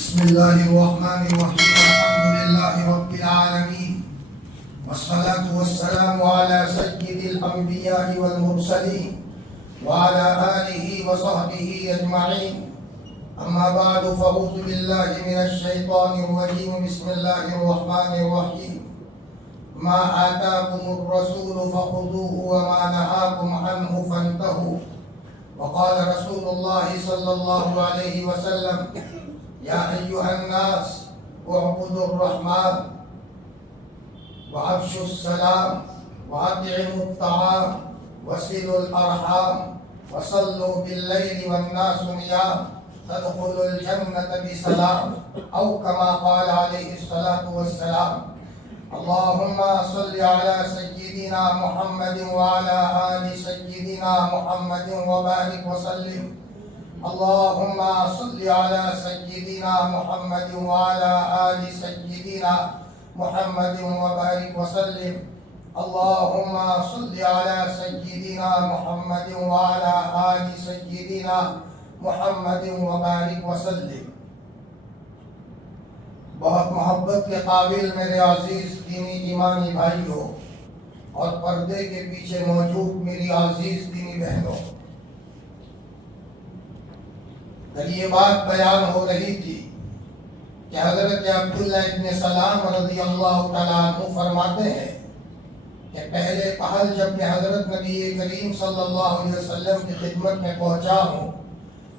بسم الله الرحمن الرحيم. الحمد لله رب العالمين، والصلاة والسلام على سيد الأنبياء والمرسلين وعلى آله وصحبه أجمعين. أما بعد، فأعوذ بالله من الشيطان الرجيم. بسم الله الرحمن الرحيم. ما آتاكم الرسول فخذوه وما نهاكم عنه فانتهوا. وقال رسول الله صلى الله عليه وسلم: يا أيها الناس اعبدوا الرحمن وأفشوا السلام وأطعموا الطعام وصلوا الأرحام وصلوا بالليل والناس نيام تدخلوا الجنة بسلام، أو كما قال عليه الصلاة والسلام. اللهم صل على سيدنا محمد وعلى آل سيدنا محمد وبارك وسلم. اللهم صل على سيدنا محمد وعلى آل سيدنا محمد وبارك وسلم. اللهم صل على سيدنا محمد وعلى آل سيدنا محمد وبارك وسلم. بہت محبت کے قابل میرے عزیز دینی ایمانی بھائیوں اور پردے کے پیچھے موجود میری عزیز دینی بہنوں، یہ بات بیان ہو رہی تھی کہ حضرت عبداللہ ابن سلام رضی اللہ تعالیٰ عنہ فرماتے ہیں کہ پہلے پہل جب میں حضرت نبی کریم صلی اللہ علیہ وسلم کی خدمت میں پہنچا ہوں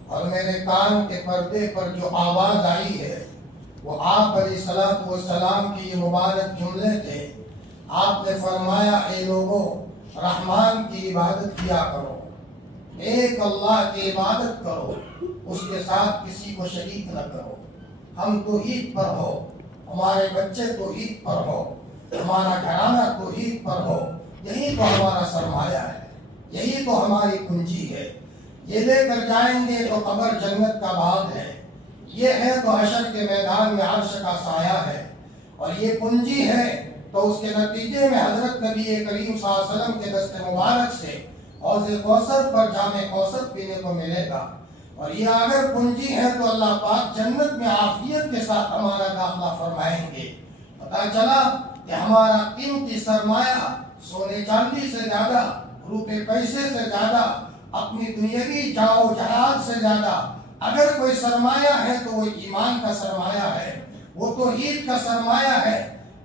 اور میرے کان کے پردے پر جو آواز آئی ہے وہ آپ علیہ السلام کی یہ مبارک جملے تھے. آپ نے فرمایا: اے لوگو، رحمان کی عبادت کیا کرو، ایک اللہ کی عبادت کرو، اس کے ساتھ کسی کو شریک نہ کرو. ہم توحید پر ہو، ہمارے بچے توحید پر ہو، ہمارا گھرانہ توحید پر ہو، یہی تو ہمارا سرمایہ ہے، یہی تو ہماری کنجی ہے. یہ لے کر جائیں گے تو قبر جنت کا باغ ہے، یہ ہے تو حشر کے میدان میں عرش کا سایہ ہے، اور یہ کنجی ہے تو اس کے نتیجے میں حضرت نبی کریم صلی اللہ علیہ وسلم کے دست مبارک سے حوض کوثر پر جام کوثر پینے کو ملے گا. اور یہ اگر کنجی ہے تو اللہ پاک جنت میں عافیت کے ساتھ ہمارا داخلہ فرمائیں گے. پتہ چلا کہ ہمارا قیمتی سرمایہ سونے چاندی سے زیادہ، روپے پیسے سے زیادہ، اپنی دنیاوی جاؤ جہاد سے زیادہ اگر کوئی سرمایہ ہے تو وہ ایمان کا سرمایہ ہے، وہ توحید کا سرمایہ ہے.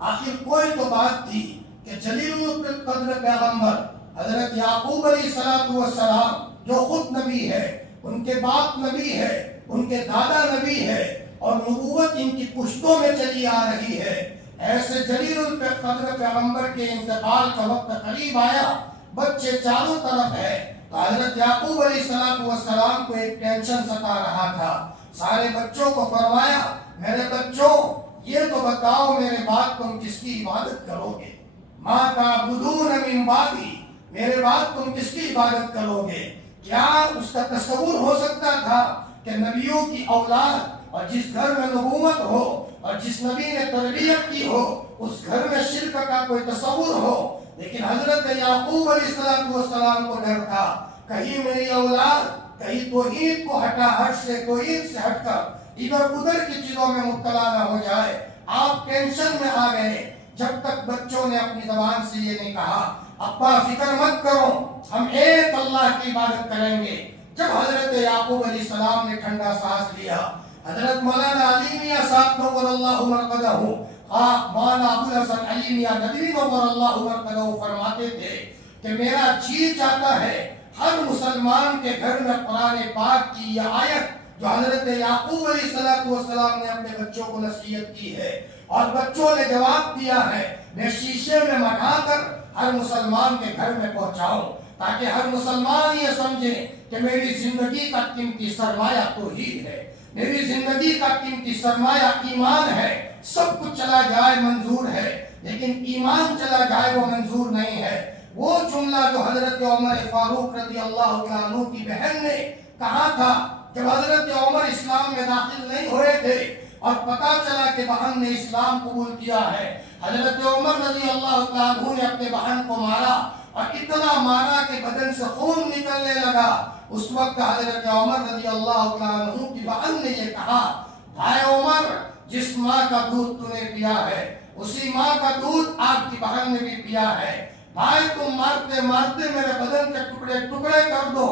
آخر کوئی تو بات تھی کہ جلیل القدر پیغمبر حضرت یعقوب علیہ السلام جو خود نبی ہے، ان کے باپ نبی ہے، ان کے دادا نبی ہے، اور نبوت ان کی پشتوں میں چلی آ رہی ہے. ایسے جلیل القدر پیغمبر کے انتقال کا وقت قریب آیا، بچے چاروں طرف ہے. تو حضرت یعقوب علیہ السلام کو ایک ٹینشن ستا رہا تھا. سارے بچوں کو فرمایا: میرے بچوں، یہ تو بتاؤ میرے بعد تم کس کی عبادت کرو گے؟ ما تعبدون من بعدی، میرے بعد تم کس کی عبادت کرو گے؟ کیا اس کا تصور ہو سکتا تھا کہ نبیوں کی اولاد اور جس گھر میں نبوت ہو اور جس نبی نے تربیت کی ہو اس گھر میں شرک کا کوئی تصور ہو؟ لیکن حضرت یعقوب علیہ السلام کو ڈر تھا، کہیں میری اولاد کہیں توحید کو ہٹا توحید سے ہٹ کر ادھر ادھر کی چیزوں میں مبتلا نہ ہو جائے. آپ ٹینشن میں آ گئے. جب تک بچوں نے اپنی زبان سے یہ نہیں کہا: ابا فکر مت کرو، ہم ایک اللہ کی عبادت کریں گے. جب حضرت یعقوب علیہ السلام نے ٹھنڈا سانس لیا، حضرت مولانا علی میاں صاحب نور اللہ مرقدہ مولانا ابوالحسن علی میاں ندوی نور اللہ مرقدہ فرماتے تھے کہ میرا جی چاہتا ہے ہر مسلمان کے گھر میں قرآن پاک کی یہ آیت جو حضرت یعقوب علیہ السلام نے اپنے بچوں کو نصیحت کی ہے اور بچوں نے جواب دیا ہے، میں شیشے میں منگا کر ہر مسلمان کے گھر میں پہنچاؤں تاکہ ہر مسلمان یہ سمجھے کہ میری زندگی کا قیمتی سرمایہ توحید ہے، میری زندگی کا قیمتی سرمایہ ایمان ہے. سب کچھ چلا جائے منظور ہے لیکن ایمان چلا جائے وہ منظور نہیں ہے. وہ جملہ جو حضرت عمر فاروق رضی اللہ عنہ کی بہن نے کہا تھا جب حضرت عمر اسلام میں داخل نہیں ہوئے تھے اور پتا چلا کہ بہن نے اسلام قبول کیا ہے، حضرت عمر رضی اللہ عنہ نے اپنے بہن کو مارا اور اتنا مارا کہ بدن سے خون نکلنے لگا. اس وقت حضرت عمر رضی اللہ عنہ کی بہن نے یہ کہا: بھائی عمر، جس ماں کا دودھ تو نے پیا ہے اسی ماں کا دودھ آپ کی بہن نے بھی پیا ہے۔ بھائی تم مارتے مارتے میرے بدن کے ٹکڑے ٹکڑے کر دو،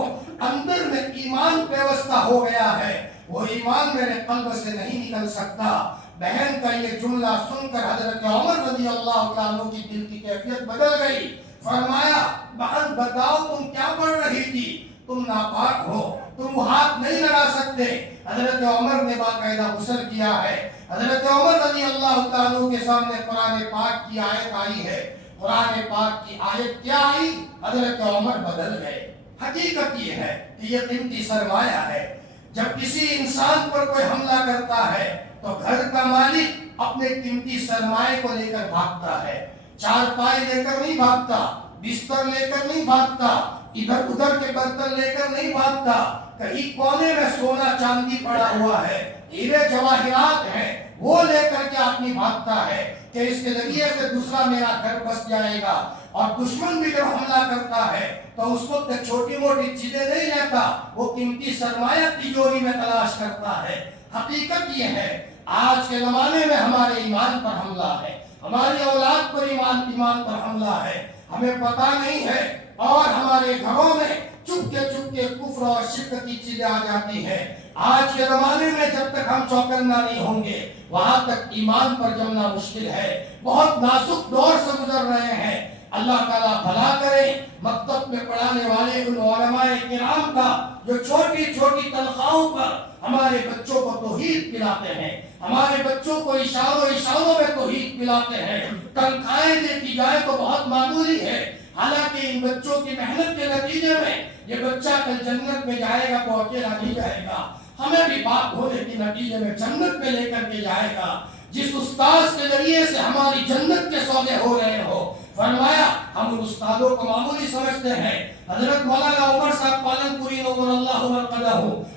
اندر میں ایمان پیوستہ ہو گیا ہے، وہ ایمان میرے قلب سے نہیں نکل سکتا۔ بہن کا یہ جملہ سن کر حضرت عمر رضی اللہ عنہ کی دل کی کیفیت بدل گئی۔ فرمایا بہن بتاؤ تم کیا پڑھ رہی تھی؟ تم ناپاک ہو، تم ہاتھ نہیں لگا سکتے۔ حضرت عمر نے باقاعدہ غسل کیا ہے۔ حضرت عمر رضی اللہ عنہ کے سامنے قرآن پاک کی آیت آئی ہے۔ قرآن پاک کی آیت کیا آئی؟ حضرت عمر بدل گئے۔ حقیقت یہ ہے کہ یہ قیمتی سرمایہ ہے۔ جب کسی انسان پر کوئی حملہ کرتا ہے تو گھر کا مالک اپنے قیمتی سرمایہ کو لے کر بھاگتا ہے۔ چارپائی لے کر نہیں بھاگتا، بستر لے کر نہیں بھاگتا، ادھر ادھر کے برتن لے کر نہیں بھاگتا، کہیں کونے میں سونا چاندی پڑا ہوا ہے، ہیرے جواہرات ہیں، وہ لے کر کے آدمی بھاگتا ہے کہ اس کے ذریعے سے دوسرا میرا گھر بس جائے گا۔ اور دشمن بھی جب حملہ کرتا ہے تو اس وقت چھوٹی موٹی چیزیں نہیں لیتا، وہ قیمتی سرمایہ تجوری میں تلاش کرتا ہے۔ حقیقت یہ ہے آج کے زمانے میں ہمارے ایمان پر حملہ ہے، ہماری اولاد پر ایمان پر حملہ ہے، ہمیں پتہ نہیں ہے، اور ہمارے گھروں میں چپ کے کفر اور شرک کی چیزیں آ جاتی ہیں۔ آج کے زمانے میں جب تک ہم چوکنا نہیں ہوں گے وہاں تک ایمان پر جمنا مشکل ہے۔ بہت نازک دور سے گزر رہے ہیں، اللہ تعالیٰ بھلا کرے۔ مکتب میں پڑھانے والے ان علماء کرام کا جو چھوٹی چھوٹی تنخواہوں پر ہمارے بچوں کو توحید پلاتے ہیں، ہمارے بچوں کو اشاروں میں توحید پلاتے ہیں، تنخواہیں دیکھی جائے تو بہت معمولی ہے، حالانکہ ان بچوں کی محنت کے نتیجے میں یہ بچہ کل جنت میں جائے گا تو اکیلا نہیں جائے گا، ہمیں بھی باپ ہونے کے نتیجے میں جنت میں لے کر کے جائے گا۔ جس استاذ کے ذریعے سے ہماری جنت کے سودے ہو رہے ہو، فرمایا ہم ان استادوں کو معمولی سمجھتے ہیں۔ حضرت مولانا عمر صاحب پالن پوری نور اللہ مرقدہ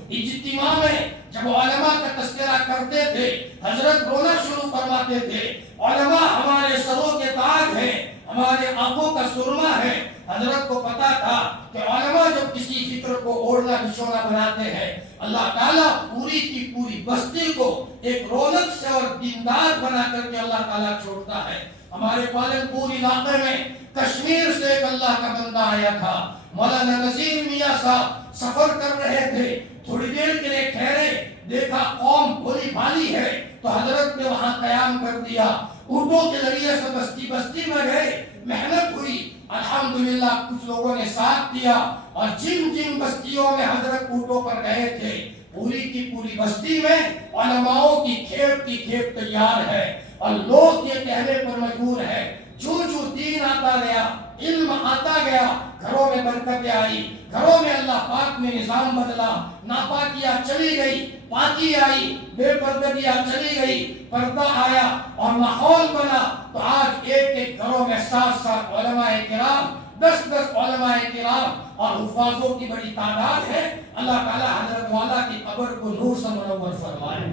اجتماع میں جب علماء کا تذکرہ کرتے تھے حضرت رونا شروع فرماتے تھے، علماء ہمارے سروں کے تاج ہیں، ہمارے آنکھوں کا سرما ہے۔ حضرت کو پتا تھا کہ علماء جب کسی فکر کو اوڑھنا بچھونا بناتے ہیں اللہ تعالیٰ پوری کی پوری بستی کو ایک رونق سے اور دیندار بنا کر کے اللہ تعالیٰ چھوڑتا ہے۔ ہمارے پالن پور علاقے میں کشمیر سے ایک اللہ کا بندہ آیا تھا، مولانا نذیر میاں صاحب سفر کر رہے تھے، تھوڑی دیر کے لیے ٹھہرے، دیکھا قوم بھولی بھالی ہے تو حضرت نے وہاں قیام کر دیا، اونٹوں کے ذریعے سے بستی بستی میں گئے، محنت ہوئی، الحمدللہ کچھ لوگوں نے ساتھ دیا، اور جن جن بستیوں میں حضرت اونٹوں پر گئے تھے پوری کی پوری بستی میں علماؤں کی کھیپ تیار ہے، اور لوگ یہ کہنے پر مجبور ہے جو دین آتا گیا، علم آتا گیا، گھروں میں برکتیں آئی، گھروں میں اللہ پاک نے نظام بدلا، ناپاکیاں چلی گئی، پاکی آئی، بے پردگیاں چلی گئی، پردہ آیا اور ماحول بنا، تو آج ایک ایک گھروں میں 7 علماء کرام، 10 علماء کرام اور حفاظوں کی بڑی تعداد ہے۔ اللہ تعالی حضرت والا کی قبر کو نور سے منور فرمائے۔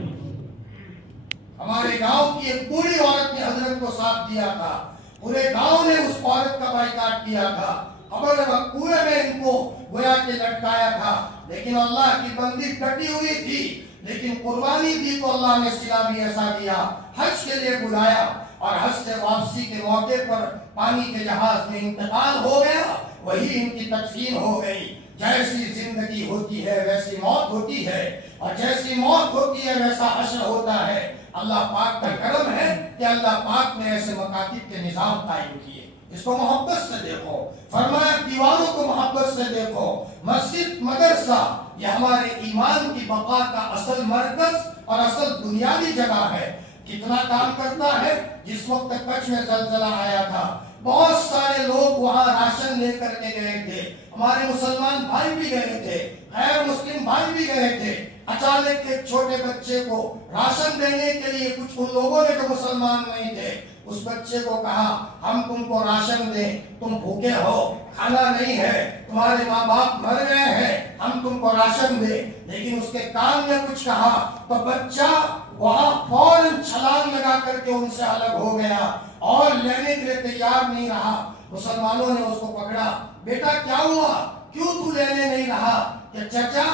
ہمارے گاؤں کی ایک بوڑھی عورت نے حضرت کو ساتھ دیا تھا، پورے گاؤں نے اس عورت کا بائیکاٹ کیا تھا، قبر کنویں میں ان کو گویا کے لٹکایا تھا، لیکن اللہ کی بندی ڈٹی ہوئی تھی، لیکن قربانی دی تو اللہ نے صلہ بھی ایسا دیا، حج کے لیے بلایا، اور حج سے واپسی کے موقع پر پانی کے جہاز میں انتقال ہو گیا، وہی ان کی تدفین ہو گئی۔ جیسی زندگی ہوتی ہے ویسی موت ہوتی ہے، اور جیسی موت ہوتی ہے ویسا حشر ہوتا ہے۔ اللہ پاک کا کرم ہے کہ اللہ پاک نے ایسے مکاتب کے نظام قائم کیے۔ اس کو محبت سے دیکھو، فرمایا دیواروں کو محبت سے دیکھو، مسجد مدرسہ یہ ہمارے ایمان کی بقا کا اصل مرکز اور اصل بنیادی جگہ ہے۔ کتنا کام کرتا ہے، جس وقت کچھ میں زلزلہ آیا تھا بہت سارے لوگ وہاں راشن لے کر کے گئے تھے، ہمارے مسلمان بھائی بھی گئے تھے، غیر مسلم بھائی بھی گئے تھے، اچانک ایک چھوٹے بچے کو راشن دینے کے لیے کچھ ان لوگوں نے جو مسلمان نہیں تھے اس بچے کو کہا ہم تم کو راشن دیں، تم بھوکے ہو، کھانا نہیں ہے، تمہارے ماں باپ مر گئے ہیں، ہم تم کو راشن دیں، لیکن اس کے کان میں کچھ کہا تو بچہ وہاں فوراً چھلانگ لگا کر کے ان سے الگ ہو گیا اور لینے کے لیے تیار نہیں رہا۔ مسلمانوں نے اس کو پکڑا، بیٹا کیا ہوا، کیوں تو لینے نہیں رہا؟ کہ چچا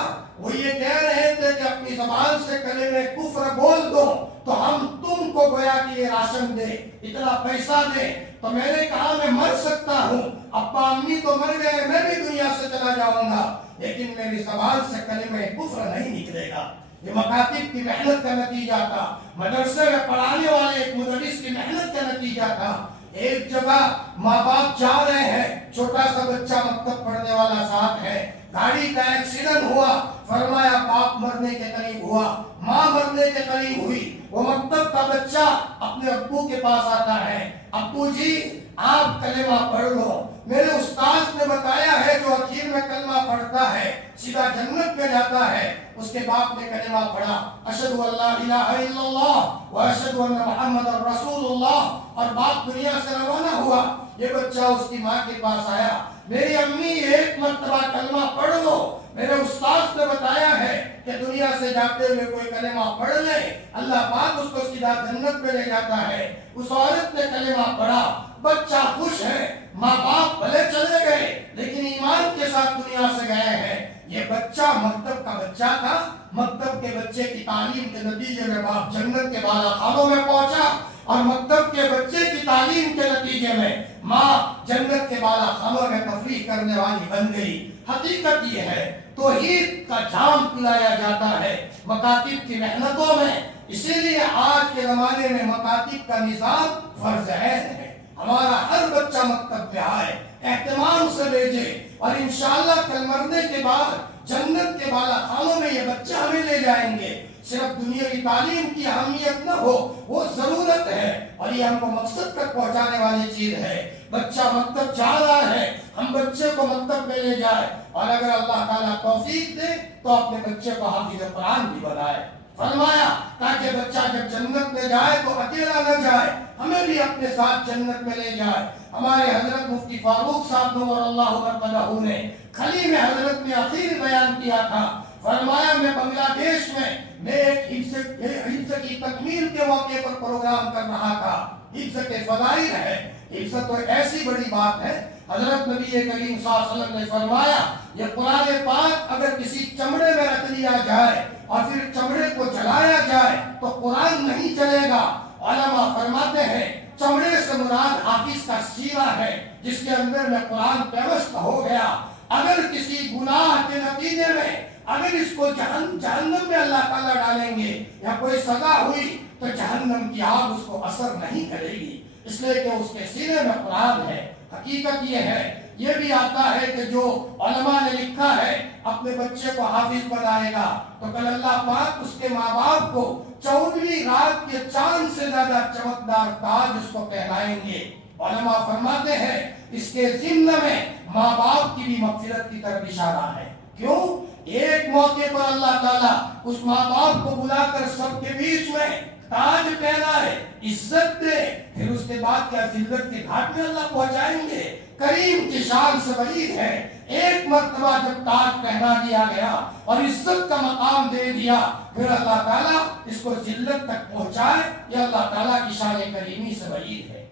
وہ یہ کہہ رہے تھے کہ اپنی زبان سے کلمہ کفر بول دو تو ہم تم کو گویا کہ یہ راشن دے، اتنا پیسہ دے۔ تو میں نے کہا میں مر سکتا ہوں، ابا امی تو مر گئے، میں بھی دنیا سے چلا جاؤں گا، لیکن میری زبان سے کلمہ کفر نہیں نکلے گا۔ یہ مکاتب کی محنت کا نتیجہ تھا، مدرسے میں پڑھانے والے ایک مدرس کی محنت کا نتیجہ تھا۔ ایک جگہ ماں باپ جا رہے ہیں، چھوٹا سا بچہ مکتب پڑھنے والا ساتھ ہے، گاڑی کا ایکسیڈنٹ ہوا، فرمایا باپ مرنے کے قریب ہوا، ماں مرنے کے قریب ہوئی۔ وہ مکتب کا بچہ اپنے ابو کے پاس آتا ہے، ابو جی آپ کلمہ پڑھ لو، میرے استاد نے بتایا ہے جو اخیر میں کلمہ پڑھتا ہے سیدھا جنت میں جاتا ہے۔ اس کے باپ نے کلمہ پڑھا، اشہد ان لا الہ الا اللہ و اشہد ان محمد رسول اللہ، اور باپ دنیا سے روانہ ہوا۔ یہ بچہ اس کی ماں کے پاس آیا، میری امی ایک مرتبہ کلمہ پڑھ لو، میرے استاد نے بتایا ہے کہ دنیا سے جاتے ہوئے کوئی کلمہ پڑھ لے اللہ پاک اس کو سیدھا جنت میں لے جاتا ہے۔ اس عورت نے کلمہ پڑھا، بچہ خوش ہے، ماں باپ بھلے چلے گئے لیکن ایمان کے ساتھ دنیا سے گئے ہیں۔ یہ بچہ مکتب کا بچہ تھا، مکتب کے بچے کی تعلیم کے نتیجے میں باپ جنت کے بالا خانوں میں پہنچا، اور مکتب کے بچے کی تعلیم کے نتیجے میں ماں جنت کے بالا خانوں میں تفریح کرنے والی بن گئی۔ حقیقت یہ ہے توحید کا جام پلایا جاتا ہے مکاتب کی محنتوں میں، اسی لیے آج کے زمانے میں مکاتب کا نظام فرض عین ہے۔ ہمارا ہر بچہ مکتب میں آئے، اہتمام سے بھیجے، اور انشاءاللہ کل مرنے کے بعد جنت کے بالا خانوں میں یہ بچہ ہمیں لے جائیں گے۔ صرف دنیاوی تعلیم کی اہمیت نہ ہو، وہ ضرورت ہے، اور یہ ہم کو مقصد تک پہنچانے والی چیز ہے۔ بچہ مکتب جا رہا ہے، ہم بچے کو مکتب میں لے جائے، اور اگر اللہ تعالیٰ توفیق دے تو اپنے بچے کو حافظ قرآن بھی بنائے۔ فرمایا تاکہ بچہ جب جنت میں جائے تو اکیلا نہ جائے، ہمیں بھی اپنے ساتھ جنت میں لے جائے۔ ہمارے حضرت مفتی فاروق صاحب نور اللہ مرقدہ نے خلیم حضرت میں اخیر بیان کیا تھا، فرمایا میں بنگلہ دیش میں ایک حفظ کی تکمیل کے موقع پر پروگرام کر رہا تھا۔ حفظ کے فضائل ہے، حفظ تو ایسی بڑی بات ہے، حضرت نبی کریم صلی اللہ علیہ وسلم نے فرمایا یہ قرآن پاک اگر کسی چمڑے میں رکھ لیا جائے اور پھر چمڑے کو جلایا جائے تو قرآن نہیں چلے گا۔ علماء فرماتے ہیں چمڑے سے مراد حافظ کا سینہ ہے جس کے اندر میں قرآن پیوست ہو گیا۔ اگر کسی گناہ کے نتیجے میں اگر اس کو جہنم میں اللہ تعالیٰ ڈالیں گے یا کوئی سزا ہوئی تو جہنم کی آگ اس کو اثر نہیں کرے گی، اس لیے کہ اس کے سینے میں قرآن ہے۔ حقیقت یہ ہے، یہ بھی آتا ہے کہ جو علماء نے لکھا ہے اپنے بچے کو حافظ بنائے گا تو کل اللہ پاک اس کے ماں باپ کو 14ویں رات کے چاند سے زیادہ چمکدار تاج اس کو پہنائیں گے۔ علماء فرماتے ہیں اس کے ضمن میں ماں باپ کی بھی مغفرت کی طرف اشارہ ہے۔ کیوں؟ ایک موقع پر اللہ تعالیٰ اس ماں باپ کو بلا کر سب کے بیچ میں تاج پہنائے، عزت دے، پھر اس کے بعد کیا ذلت کے گھاٹ میں اللہ پہنچائیں گے؟ کریم کی شان سے بعید ہے، ایک مرتبہ جب تاج پہنا دیا گیا اور عزت کا مقام دے دیا پھر اللہ تعالیٰ اس کو ذلت تک پہنچائے، یہ اللہ تعالیٰ کی شان کریمی سے بعید ہے۔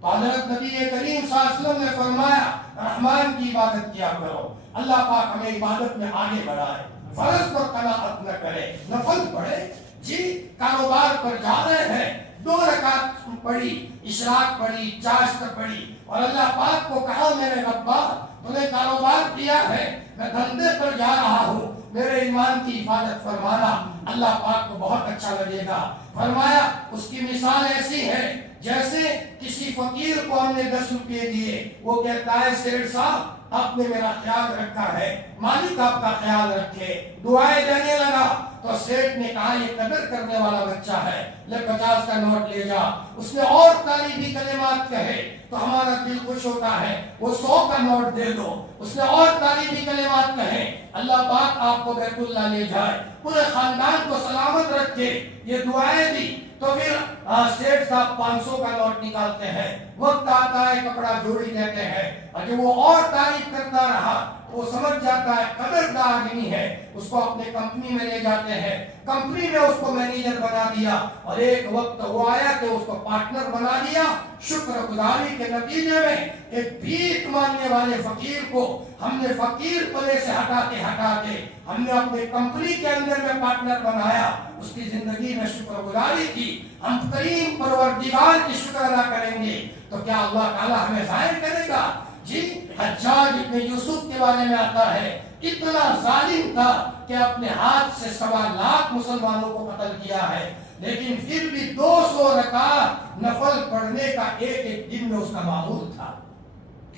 تو حضرت نبی کریم صلی اللہ علیہ وسلم نے فرمایا رحمان کی عبادت کیا کرو، اللہ پاک ہمیں عبادت میں آگے بڑھائے، فرض پر قناعت نہ کرے، نفل پڑھے۔ جی کاروبار پر جا رہے ہیں، 2 رکعت پڑھی، اشراق پڑھی، چاشت پڑھی، اور اللہ پاک کو کہا میرے ربا تو نے کاروبار کیا ہے، میں دھندے پر جا رہا ہوں، میرے ایمان کی حفاظت فرمانا، اللہ پاک کو بہت اچھا لگے گا۔ فرمایا اس کی مثال ایسی ہے جیسے کسی فقیر کو ہم نے 10 روپے دیے، وہ کہتا ہے سیٹھ صاحب آپ نے میرا خیال رکھا ہے، مالک آپ کا خیال رکھے، دعائیں دینے لگا تو سیٹھ نے کہا یہ قدر کرنے والا بچہ ہے، لے 50 کا نوٹ لے جا۔ اس نے اور تعریفی کلمات کہے تو ہمارا دل خوش ہوتا ہے، وہ 100 کا نوٹ دے دو۔ اس نے اور تعریفی کلمات کہے، اللہ پاک آپ کو بیت اللہ لے جائے، پورے خاندان کو سلامت رکھے، یہ دعائیں دی۔ تو پھر سیٹھ صاحب 500 کا نوٹ نکالتے ہیں، وقت آتا ہے کپڑا جوڑی دیتے ہیں، اور جب وہ اور تعریف کرتا رہا وہ سمجھ جاتا ہے قدردار آدمی ہے، اس کو اپنے کمپنی میں لے جاتے ہیں، کمپنی میں اس کو مینیجر بنا دیا، اور ایک وقت وہ آیا کہ اس کو پارٹنر بنا دیا۔ شکر گزاری کے نتیجے میں ایک بھیک مانگنے والے فقیر کو ہم نے فقیر پلے سے ہٹاتے ہم نے اپنے کمپنی کے اندر میں پارٹنر بنایا، اس کی زندگی میں شکر گزاری کی۔ ہم کریم پروردگار کی شکر ادا کریں گے تو کیا اللہ تعالیٰ ہمیں ظاہر کرے گا؟ جی، حجاج ابن یوسف کے بارے میں آتا ہے، اتنا ظالم تھا کہ اپنے ہاتھ سے 1.25 لاکھ مسلمانوں کو قتل کیا ہے، لیکن پھر بھی 200 رکعت نفل پڑھنے کا ایک دن میں اس کا معمول تھا۔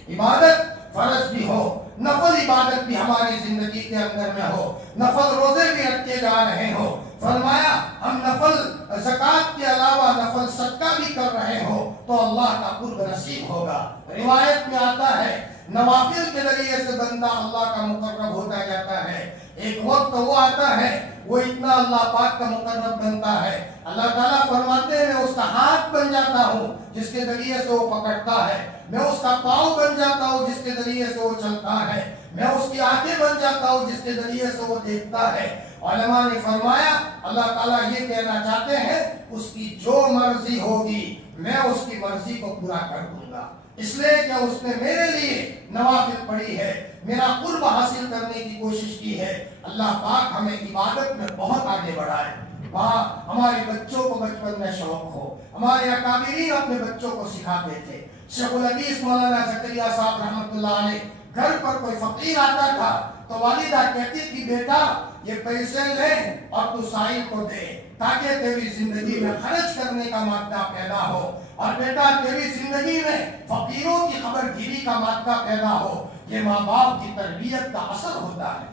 عبادت فرض بھی ہو، نفل عبادت بھی ہماری زندگی کے اندر میں ہو، نفل روزے بھی رکھے جا رہے ہو، فرمایا ہم نفل زکوٰۃ کے علاوہ نفل صدقہ بھی کر رہے ہو تو اللہ کا قرب نصیب ہوگا۔ روایت میں آتا ہے نوافل کے ذریعے سے بندہ اللہ کا مقرب ہوتا جاتا ہے۔ ایک وقت وہ آتا ہے وہ اتنا اللہ پاک کا مقرب بنتا ہے، اللہ تعالیٰ فرماتے ہیں میں اس کا ہاتھ بن جاتا ہوں جس کے ذریعے سے وہ پکڑتا ہے، میں اس کا پاؤں بن جاتا ہوں جس کے ذریعے سے وہ چلتا ہے، میں اس کی آنکھیں بن جاتا ہوں جس کے ذریعے سے وہ دیکھتا ہے۔ علماء نے فرمایا اللہ تعالیٰ یہ کہنا چاہتے ہیں اس کی جو مرضی ہوگی میں اس کی مرضی کو پورا کر دوں گا، اس لیے کہ اس نے میرے لیے نوافل پڑھی ہے، میرا قرب حاصل کرنے کی کوشش کی ہے۔ اللہ پاک ہمیں عبادت میں بہت آگے بڑھائے، وہاں ہمارے بچوں کو بچپن میں شوق ہو، ہمارے اکابرین اپنے بچوں کو سکھاتے تھے۔ شیخ الحدیث مولانا زکریا صاحب رحمۃ اللہ علیہ گھر پر کوئی فقیر آتا تھا تو والدہ کہتی تھی بیٹا یہ پیسے لے اور تو سائل کو دے تاکہ تیری زندگی میں خرچ کرنے کا مادہ پیدا ہو، اور بیٹا تیری زندگی میں فقیروں کی خبر گیری کا مادہ پیدا ہو۔ یہ ماں باپ کی تربیت کا اثر ہوتا ہے۔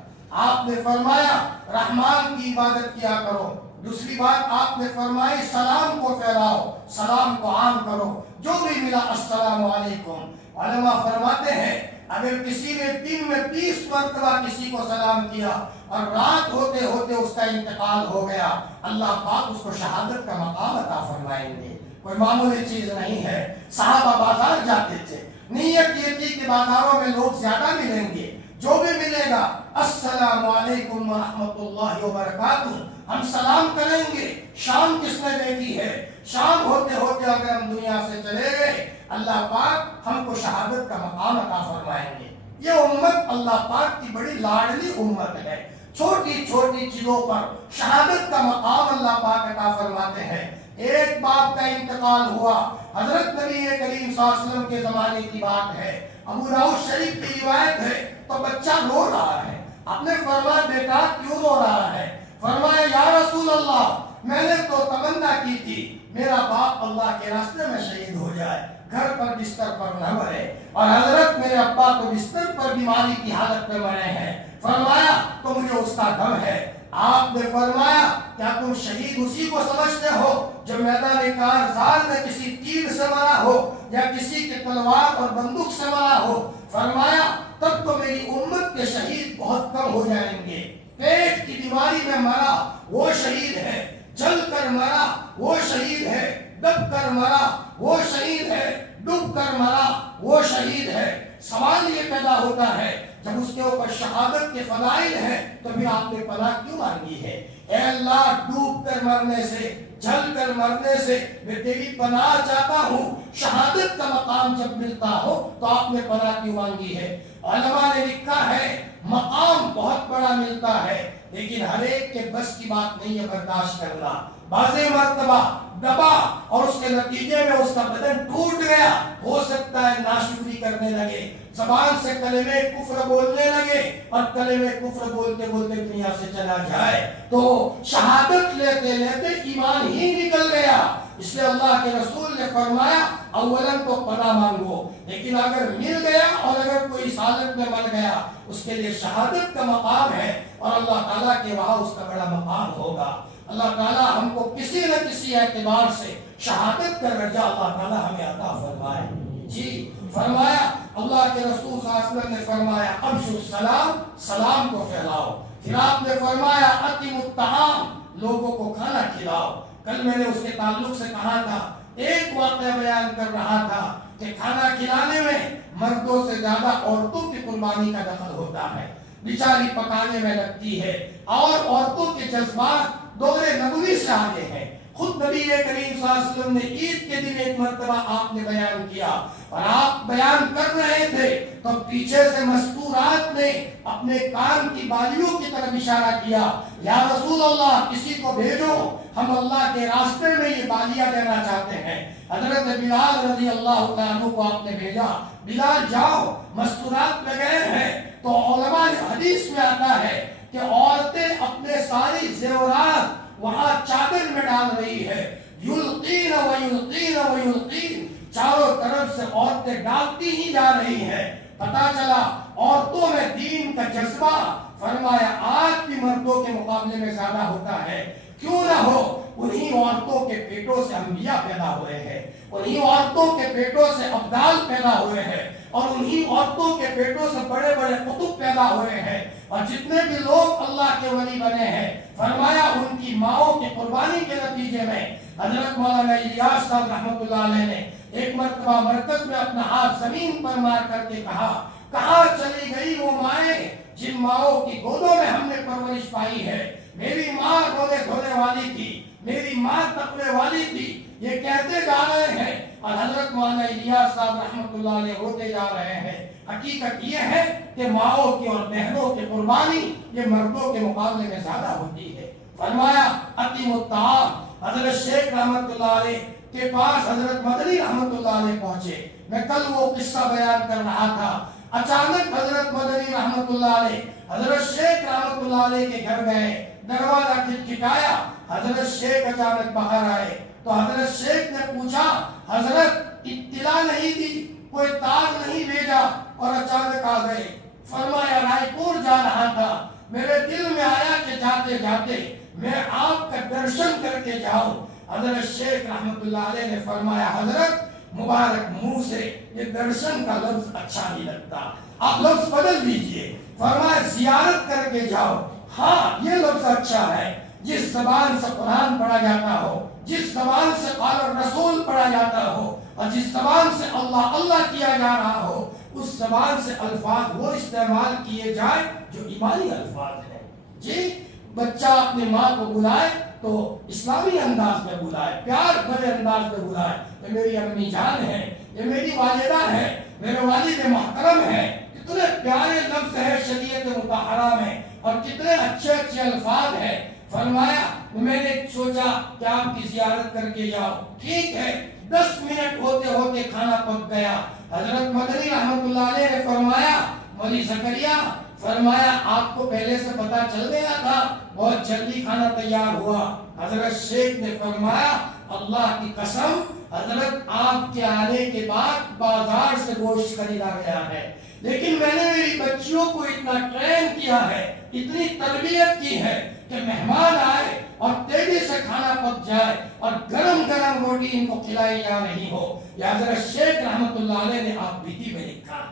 آپ نے فرمایا رحمان کی عبادت کیا کرو، دوسری بات آپ نے فرمائی سلام کو پھیلاؤ، سلام کو عام کرو، جو بھی ملا السلام علیکم۔ علماء فرماتے ہیں اگر کسی نے دن میں 20 مرتبہ کسی کو سلام کیا اور رات ہوتے ہوتے اس کا انتقال ہو گیا، اللہ پاک اس کو شہادت کا مقام عطا فرمائیں گے۔ کوئی معمولی چیز نہیں ہے۔ صحابہ بازار جاتے تھے، نیت یہ تھی کہ بازاروں میں لوگ زیادہ ملیں گے، جو بھی ملے گا السلام علیکم ورحمۃ اللہ وبرکاتہ، ہم سلام کریں گے۔ شام کس نے دیکھی ہے؟ شام ہوتے ہوتے اگر ہم دنیا سے چلے گئے اللہ پاک ہم کو شہادت کا مقام عطا فرمائیں گے۔ یہ امت اللہ پاک کی بڑی لاڈلی امت ہے، چھوٹی چھوٹی چیزوں پر شہادت کا مقام اللہ پاک عطا فرماتے ہیں۔ ایک باپ کا انتقال ہوا، حضرت نبی کریم صلی اللہ علیہ وسلم کے زمانے کی بات ہے، ابو داؤد شریف کی روایت ہے، تو بچہ رو رہا ہے۔ آپ نے فرمایا بیٹا کیوں رو رہا ہے؟ فرمایا یا رسول اللہ میں نے تو تمنا کی تھی میرا باپ اللہ کے راستے میں شہید ہو جائے، گھر پر بستر پر نہ مرے، اور حضرت میرے ابا تو بستر پر بیماری کی حالت میں مرے ہیں۔ فرمایا تو مجھے اس کا غم ہے۔ آپ نے فرمایا کیا تم شہید اسی کو سمجھتے ہو جو میدان کارزال میں کسی تیر سے مرا ہو یا کسی کے تلوار اور بندوق سے مرا ہو؟ فرمایا تب تو میری امت کے شہید بہت کم ہو جائیں گے۔ پیٹ کی بیماری میں مرا وہ شہید ہے، جل کر مرا وہ شہید ہے، دب کر مرا وہ شہید ہے، ڈوب کر مرا وہ شہید ہے۔ سوال یہ پیدا ہوتا ہے جب اس کے اوپر شہادت کے فضائل ہیں تو پھر آپ نے پناہ کیوں مانگی ہے؟ اے اللہ ڈوب کر مرنے سے، جل کر مرنے سے میں تیری پناہ چاہتا ہوں، شہادت کا مقام جب ملتا ہو تو آپ نے پناہ کیوں مانگی ہے؟ علماء نے لکھا ہے مقام بہت بڑا ملتا ہے لیکن ہر ایک کے بس کی بات نہیں ہے برداشت کرنا۔ بعض مرتبہ دبا اور اس کے نتیجے میں اس کا بدن ٹوٹ گیا، ہو سکتا ہے ناشکری کرنے لگے، زبان سے کلمے کفر بولنے لگے اور کلمے کفر بولتے بولتے دنیا سے چلا جائے تو شہادت لیتے لیتے ایمان ہی نکل گیا۔ اس لیے اللہ کے رسول نے فرمایا اولاً تو پناہ مانگو، لیکن اگر مل گیا اور اگر کوئی اس حالت میں مر گیا اس کے لیے شہادت کا مقام ہے اور اللہ تعالیٰ کے وہاں اس کا بڑا مقام ہوگا۔ اللہ تعالیٰ ہم کو کسی نہ کسی اعتبار سے شہادت کا درجہ اللہ تعالیٰ ہمیں عطا فرمائے۔ جی فرمایا اللہ کے رسول صلی اللہ علیہ وسلم نے فرمایا افشوا السلام، سلام کو پھیلاؤ۔ پھر آپ نے فرمایا اطعموا الطعام، لوگوں کو کھانا کھلاؤ۔ کل میں نے اس کے تعلق سے کہا تھا ایک واقعہ بیان کر رہا تھا کہ کھانا کھلانے میں مردوں سے زیادہ عورتوں کی قربانی کا دخل ہوتا ہے، بیچاری پکانے میں لگتی ہے، اور عورتوں کے جذبات دور نبوی سے آگے ہیں۔ خود نبی کریم صلی اللہ علیہ وسلم نے عید کے دن ایک مرتبہ آپ نے بیان کیا، اور آپ بیان کر رہے تھے تو پیچھے سے مستورات نے اپنے کان کی بالیوں کی طرف اشارہ کیا، یا رسول اللہ کسی کو بھیجو، ہم اللہ کے راستے میں یہ بالیاں دینا چاہتے ہیں۔ حضرت بلال رضی اللہ عنہ کو آپ نے بھیجا، بلال جاؤ، مستورات میں گئے ہیں تو علماء حدیث میں آتا ہے کہ عورتیں اپنے ساری زیورات وہاں چادر میں ڈال رہی ہے، یلقین و یلقین و یلقین، چاروں طرف سے عورتیں ڈالتی ہی جا رہی ہیں۔ پتا چلا عورتوں میں دین کا جذبہ فرمایا آج بھی مردوں کے مقابلے میں زیادہ ہوتا ہے۔ کیوں نہ ہو، انہی عورتوں کے پیٹوں سے انبیاء پیدا ہوئے ہیں، انہی عورتوں کے پیٹوں سے ابدال پیدا ہوئے ہیں، اور انہی عورتوں کے پیٹوں سے بڑے بڑے قطب پیدا ہوئے ہیں، اور جتنے بھی لوگ اللہ کے ولی بنے ہیں فرمایا ان کی ماؤں کی قربانی کے نتیجے میں۔ حضرت مولانا الیاس صاحب رحمۃ اللہ علیہ نے ایک مرتبہ مرکز میں اپنا ہاتھ زمین پر مار کر کے کہا، کہاں چلی گئی وہ مائیں جن ماؤں کی گودوں میں ہم نے پرورش پائی ہے؟ میری ماں رونے دھونے والی تھی، میری ماں تقوی والی تھی، یہ کہتے جا رہے ہیں، اور حضرت مولانا الیاس صاحب رحمۃ اللہ علیہ ہوتے جا رہے ہیں۔ حقیقت یہ ہے کہ ماؤں کی اور بہنوں کی قربانی یہ مردوں کے مقابلے میں زیادہ ہوتی ہے۔ فرمایا اقیم الطعام۔ حضرت شیخ رحمۃ اللہ علیہ کے پاس حضرت مدنی رحمۃ اللہ علیہ پہنچے، میں کل وہ قصہ بیان کر رہا تھا۔ اچانک حضرت مدنی رحمۃ اللہ علیہ حضرت شیخ رحمۃ اللہ علیہ کے گھر گئے، دروازہ کھٹکھٹایا، حضرت شیخ اچانک باہر آئے تو حضرت شیخ نے پوچھا، حضرت اطلاع نہیں دی، کوئی تاج نہیں بھیجا اور اچانک آ گئے؟ فرمایا رائے پور جا رہا تھا، میرے دل میں آیا کہ جاتے جاتے میں آپ کا درشن کر کے جاؤں۔ حضرت شیخ رحمۃ اللہ علیہ نے فرمایا، حضرت مبارک منہ سے یہ درشن کا لفظ اچھا نہیں لگتا، آپ لفظ بدل دیجئے، فرمایا زیارت کر کے جاؤ۔ ہاں یہ لفظ اچھا ہے، جس زبان سے قرآن پڑھا جاتا ہو، جس زبان سے قال الرسول پڑھا جاتا ہو، اور جس زبان سے اللہ اللہ کیا جا رہا ہو، اس زبان سے الفاظ وہ استعمال کیے جائیں جو ایمانی الفاظ ہیں۔ جی بچہ اپنی ماں کو بلائے تو اسلامی انداز میں بلائے، پیار بھرے انداز میں بلائے، یہ میری امی جان ہے، یہ میری والدہ ہے، میرے والد محترم ہے۔ کتنے پیارے لفظ ہے شریعت مطہرہ میں، اور کتنے اچھے اچھے الفاظ ہیں۔ فرمایا میں نے سوچا کہ آپ کی زیارت کر کے جاؤ، ٹھیک ہے۔ 10 منٹ ہوتے ہوتے کھانا پک گیا۔ حضرت مدنی رحمۃ اللہ علیہ نے فرمایا، مولی زکریا، فرمایا آپ کو پہلے سے پتا چل گیا تھا؟ بہت جلدی کھانا تیار ہوا۔ حضرت شیخ نے فرمایا، اللہ کی قسم حضرت آپ کے آنے کے بعد بازار سے گوشت خریدا گیا ہے، لیکن میں نے میری بچیوں کو اتنا ٹرین کیا ہے، اتنی تربیت کی ہے کہ مہمان آئے اور تیزی سے کھانا پک جائے اور گرم گرم روٹی ان کو کھلائی جا رہی ہو۔ یہ حضرت شیخ رحمۃ اللہ علیہ نے آپ بیتی میں لکھا۔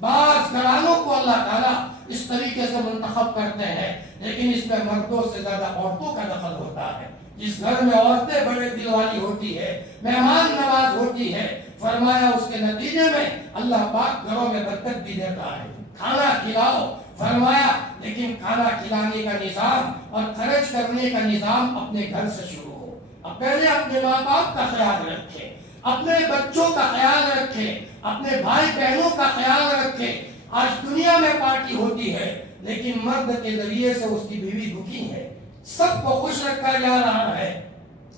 بعض گھرانوں کو اللہ تعالیٰ اس طریقے سے منتخب کرتے ہیں، لیکن اس میں مردوں سے زیادہ عورتوں کا دخل ہوتا ہے۔ جس گھر میں عورتیں بڑے دل والی ہوتی ہے، مہمان نواز ہوتی ہے، فرمایا اس کے نتیجے میں اللہ پاک گھروں میں برکت بھی دیتا ہے۔ کھانا کھلاؤ، فرمایا، لیکن کھانا کھلانے کا نظام اور خرچ کرنے کا نظام اپنے گھر سے شروع ہو۔ اب پہلے اپنے ماں باپ کا خیال رکھیں، اپنے بچوں کا خیال رکھیں، اپنے بھائی بہنوں کا خیال رکھیں۔ آج دنیا میں پارٹی ہوتی ہے، لیکن مرد کے ذریعے سے اس کی بیوی دکھی ہے، سب کو خوش رکھا جا رہا ہے،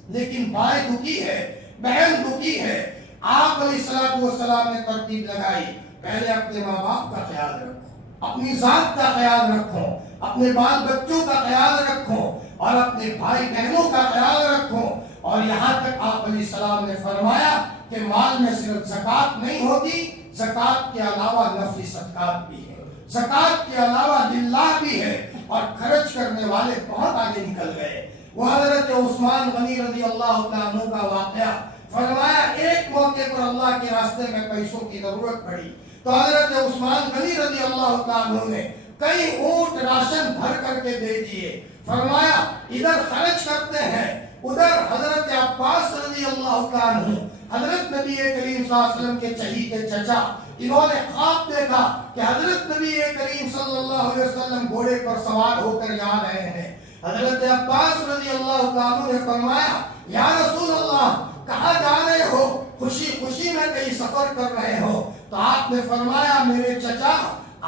لیکن بھائی دکھی ہے، بہن دکھی ہے۔ آپ علیہ الصلوۃ والسلام نے ترتیب لگائی، پہلے اپنے ماں باپ کا خیال رکھو، اپنی ذات کا خیال رکھو، اپنے بال بچوں کا خیال رکھو، اور اپنے بھائی بہنوں کا خیال رکھو۔ اور یہاں تک آپ علیہ السلام نے فرمایا کہ مال میں صرف زکوٰۃ نہیں ہوتی، زکوٰۃ کے علاوہ نفلی صدقات بھی ہے، زکوٰۃ کے علاوہ للہ بھی ہے، اور خرچ کرنے والے بہت آگے نکل گئے۔ وہ حضرت عثمان غنی رضی اللہ تعالیٰ عنہ کا واقعہ، فرمایا ایک موقع پر اللہ کے راستے میں پیسوں کی ضرورت پڑی تو حضرت عثمان غنی رضی اللہ تعالیٰ عنہ نے کئی اونٹ راشن بھر کر کے دے دیے۔ فرمایا ادھر خرچ کرتے ہیں، ادھر حضرت عباس رضی اللہ اللہ عنہ حضرت نبی کریم صلی اللہ علیہ وسلم کے چہیتے چچا، انہوں نے خواب دیکھا کہ حضرت نبی کریم صلی اللہ علیہ وسلم گھوڑے پر سوار ہو کر جا رہے ہیں۔ حضرت عباس رضی اللہ عنہ نے فرمایا یا رسول اللہ کہاں جا رہے ہو؟ خوشی خوشی میں کہیں سفر کر رہے ہو؟ تو آپ نے فرمایا میرے چچا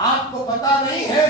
آپ کو پتا نہیں ہے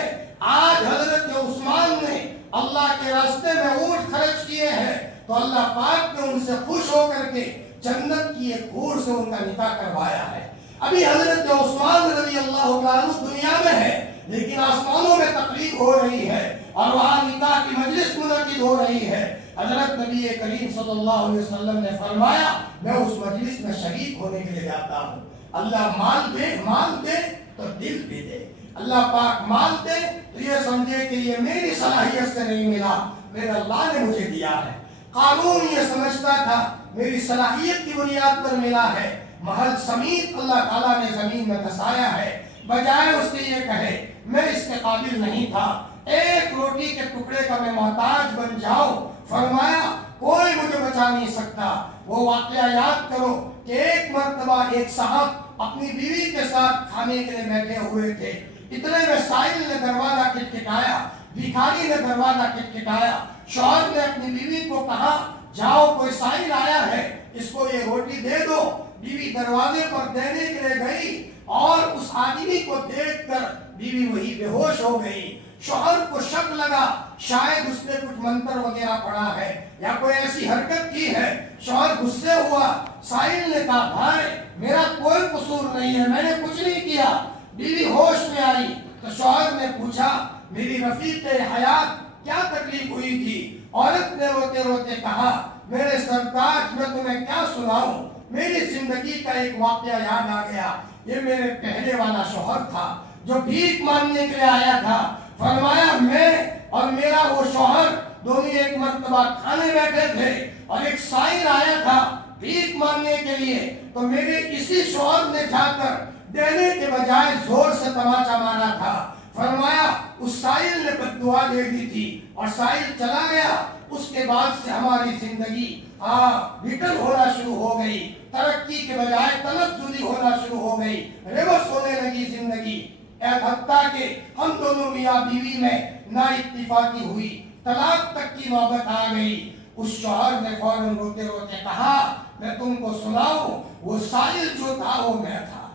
آج حضرت عثمان نے اللہ کے راستے میں اونٹ خرچ کیے ہیں تو اللہ پاک نے ان سے خوش ہو کر کے جنت کی ایک حور سے ان کا نکاح کروایا ہے۔ ابھی حضرت عثمان رضی اللہ عنہ دنیا میں ہے لیکن آسمانوں میں تقریب ہو رہی ہے اور وہاں نکاح کی مجلس منعقد ہو رہی ہے۔ حضرت نبی کریم صلی اللہ علیہ وسلم نے فرمایا میں اس مجلس میں شریک ہونے کے لیے جاتا ہوں۔ اللہ مال دے تو دل بھی دے، اللہ پاک مال دے تو یہ سمجھے کہ یہ میری صلاحیت سے نہیں ملا، میرے اللہ نے مجھے دیا ہے۔ قارون یہ سمجھتا تھا میری صلاحیت کی بنیاد پر ملا ہے، محل سمیت اللہ تعالیٰ نے زمین میں دسایا ہے، بجائے اس کے یہ کہے میں اس کے قابل نہیں تھا، ایک روٹی کے ٹکڑے کا میں محتاج بن جاؤں، فرمایا کوئی مجھے بچا نہیں سکتا۔ وہ واقعہ یاد کرو کہ ایک مرتبہ ایک صاحب اپنی بیوی کے ساتھ کھانے کے لیے بیٹھے ہوئے تھے، اتنے میں سائل نے دروازہ کھٹکھٹایا، بھکاری نے دروازہ کھٹکھٹایا، شوہر نے اپنی بیوی کو کہا جاؤ کوئی سائل آیا ہے اس کو یہ روٹی دے دو۔ بیوی دروازے پر دینے کے لیے گئی اور اس آدمی کو دیکھ کر بیوی وہی بے ہوش ہو گئی۔ شوہر کو شک لگا شاید اس نے کچھ منتر وغیرہ پڑھا ہے یا کوئی ایسی حرکت کی ہے۔ شوہر غصے ہوا، سائل نے کہا بھائی میرا کوئی قصور نہیں ہے، میں نے کچھ نہیں کیا۔ بیوی ہوش میں آئی تو شوہر نے پوچھا میری رفیق حیات کیا تکلیف ہوئی تھی؟ عورت نے روتے روتے کہا میرے سرتاج میں تمہیں کیا سناؤں، میری زندگی کا ایک واقعہ یاد آ گیا۔ یہ میرے پہلے والا شوہر تھا جو بھیک مانگنے کے لیے آیا تھا، فرمایا میں اور میرا وہ شوہر دونوں ایک مرتبہ کھانے بیٹھے تھے اور ایک سائل آیا تھا بھیک مانگنے کے لیے، تو میرے اسی شوہر نے جا کر دینے کے بجائے زور سے تماچا مارا تھا۔ فرمایا اس سائل نے بد دعا دے دی تھی اور سائل چلا گیا۔ اس کے بعد سے ہماری زندگی بٹل ہونا شروع ہو گئی، ترقی کے بجائے تنزلی ہونا شروع ہو گئی، ریورس ہونے لگی زندگی، حتیٰ کہ ہم دونوں میاں بیوی میں نا اتفاقی ہوئی، طلاق تک کی نوبت آ گئی۔ اس شوہر نے فوراً روتے روتے کہا میں تم کو سناؤں وہ سائل جو تھا وہ میں تھا،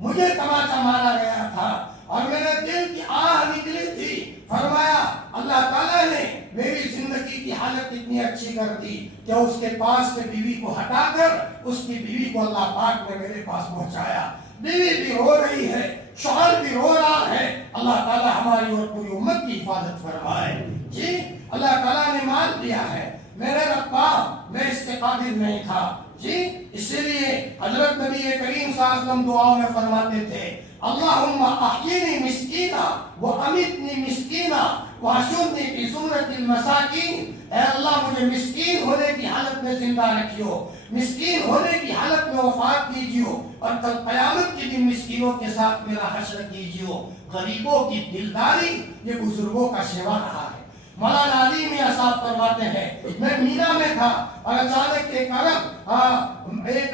مجھے تماچا مارا گیا تھا اور میرے دل کی آہ نکلی تھی۔ فرمایا اللہ تعالیٰ نے میری زندگی کی حالت اتنی اچھی کر دی کہ اس کے پاس سے بیوی کو ہٹا کر اس کی بیوی کو اللہ پاک نے میرے پاس پہنچایا۔ بیوی بھی رو رہی ہے، شوہر بھی رو رہا ہے، اللہ تعالیٰ ہماری اور پوری امت کی حفاظت فرمائے۔ جی اللہ تعالیٰ نے مال دیا ہے، میرے ربا میں اس کے قابل نہیں تھا، جی اسی لیے حضرت نبی کریم صلی اللہ علیہ وسلم دعاؤں میں فرماتے تھے اللہم احیینی مسکینا وامتنی مسکینا واحشرنی فی زمرۃ المساکین۔ اے اللہ مجھے مسکین ہونے کی حالت میں زندہ رکھیو، مسکین ہونے کی حالت میں وفات دیجیو اور کل قیامت کے دن مسکینوں کے ساتھ میرا حشر کیجیو۔ غریبوں کی دلداری یہ بزرگوں کا شیوا رہا ہے۔ مولانا علی میاں صاحب فرماتے ہیں میں مینا میں تھا اور اچانک ایک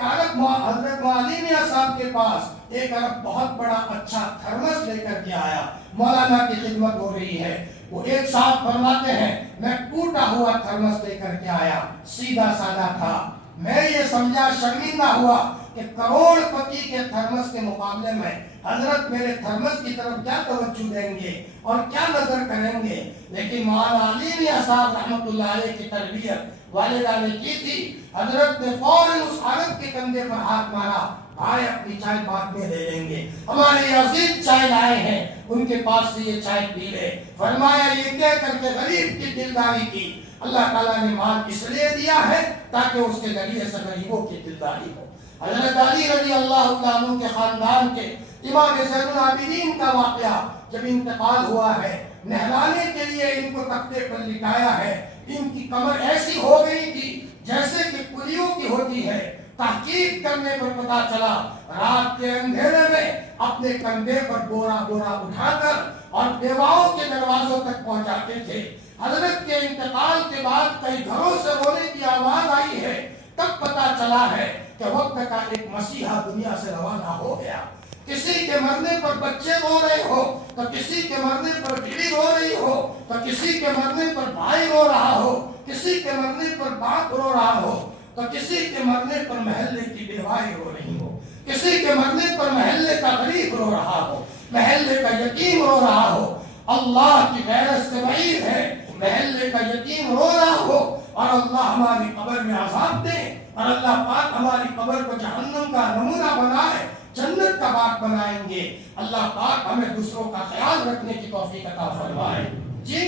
عرب حضرت علی میاں صاحب کے پاس ایک عرب بہت بڑا اچھا تھرمس لے کر کے آیا، مولانا کی خدمت ہو رہی ہے۔ وہ ایک صاحب فرماتے ہیں میں ٹوٹا ہوا تھرمس لے کر کے آیا، سیدھا سادہ تھا، میں یہ سمجھا شرمندہ ہوا کہ کروڑ پتی کے تھرمس کے مقابلے میں حضرت میرے تھرمس کی طرف کیا توجہ دیں گے اور کیا نظر کریں گے، لیکن مولانا علی میاں صاحب رحمۃ اللہ علیہ کی تربیت والدہ نے کی تھی۔ حضرت نے فوراً اس عرب کے کندھے پر ہاتھ مارا، بھائی اپنی چائے بعد میں دے لیں گے، ہمارے عزیز چائے لائے ہیں ان کے پاس سے یہ چائے پی لے۔ فرمایا یہ کہہ کر کے غریب کی دلداری کی۔ اللہ تعالیٰ نے مال اس لیے دیا ہے تاکہ اس کے ذریعے سے غریبوں کی دلداری ہو۔ حضرت علی رضی اللہ عنہ کے خاندان کے امام زین العابدین کا واقعہ جب انتقال ہوا ہے، نہلانے کے لیے ان کو تختے پر لٹایا ہے، ان کی کمر ایسی ہو گئی تھی جیسے کہ پلیوں کی ہوتی ہے۔ تحقیق کرنے پر پتا چلا رات کے اندھیرے میں اپنے کندھے پر بورا بورا اٹھا کر اور بیواؤں کے دروازوں تک پہنچاتے تھے۔ حضرت کے انتقال کے بعد کئی گھروں سے رونے کی آواز آئی ہے، تب پتا چلا ہے کہ وقت کا ایک مسیحا دنیا سے روانہ ہو گیا. کسی کے مرنے پر بچے رو رہے ہو تو کسی کے مرنے پر بیوی رو رہی ہو تو کسی کے مرنے پر بھائی رو رہا ہو, کسی کے مرنے پر باپ رو رہا ہو تو کسی کے مرنے پر محلے کی بیوائی رو رہی ہو, کسی کے مرنے پر محلے کا غریب رو رہا ہو, محلے کا یتیم رو رہا ہو. اللہ کی غیرت سے بعید ہے محلے کا یتیم رو رہا ہو اور اللہ ہماری قبر میں عذاب دے اور اللہ پاک ہماری قبر کو جہنم کا نمونہ بنائے, جنت کا باغ بنائیں گے. اللہ پاک ہمیں دوسروں کا خیال رکھنے کی توفیق عطا فرمائے. جی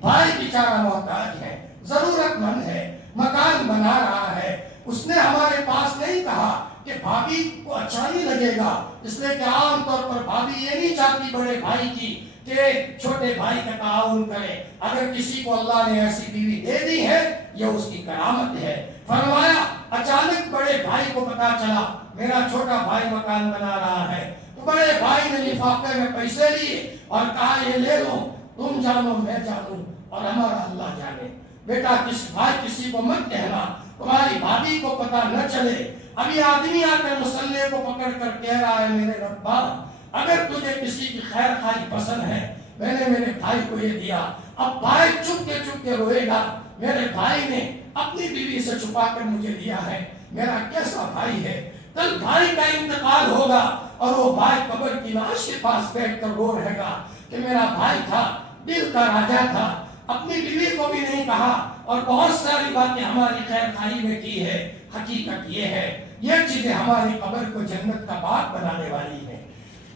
بھائی بیچارہ محتاج ہے, ضرورت مند ہے, مکان بنا رہا ہے. اس نے ہمارے پاس نہیں کہا کہ بھابھی کو اچھا نہیں لگے گا, اس لیے کہ عام طور پر بھابھی یہ نہیں چاہتی بڑے بھائی کی کہ چھوٹے بھائی کا تعاون کرے. اگر کسی کو اللہ نے ایسی بیوی دے دی ہے یہ اس کی کرامت ہے. فرمایا اچانک بڑے بھائی کو پتا چلا میرا چھوٹا بھائی مکان بنا رہا ہے تو بڑے بھائی نے لفافے میں پیسے لیے اور کہا یہ لے لو, تم جانو میں جانوں اور ہمارا اللہ جانے. بیٹا کسی کو مت کہنا, تمہاری بھابھی کو پتا نہ چلے. ابھی آدمی آ کر مسلح کو پکڑ کر کہہ رہا ہے میرے ربا اگر تجھے کسی کی خیر خواہی پسند ہے میں نے میرے بھائی کو یہ دیا. اب بھائی چپ کے روئے گا میرے بھائی نے اپنی بیوی سے چھپا کر مجھے دیا ہے, میرا کیسا بھائی ہے. کل بھائی کا انتقال ہوگا اور وہ بھائی قبر کی لاش کے پاس بیٹھ کر رو رہے گا کہ میرا بھائی تھا, دل کا راجا تھا, اپنی بیوی کو بھی نہیں کہا اور بہت ساری باتیں ہماری خیر خواہی میں کی ہے. حقیقت یہ ہے یہ چیزیں ہماری قبر کو جنت کا باغ بنانے والی ہیں.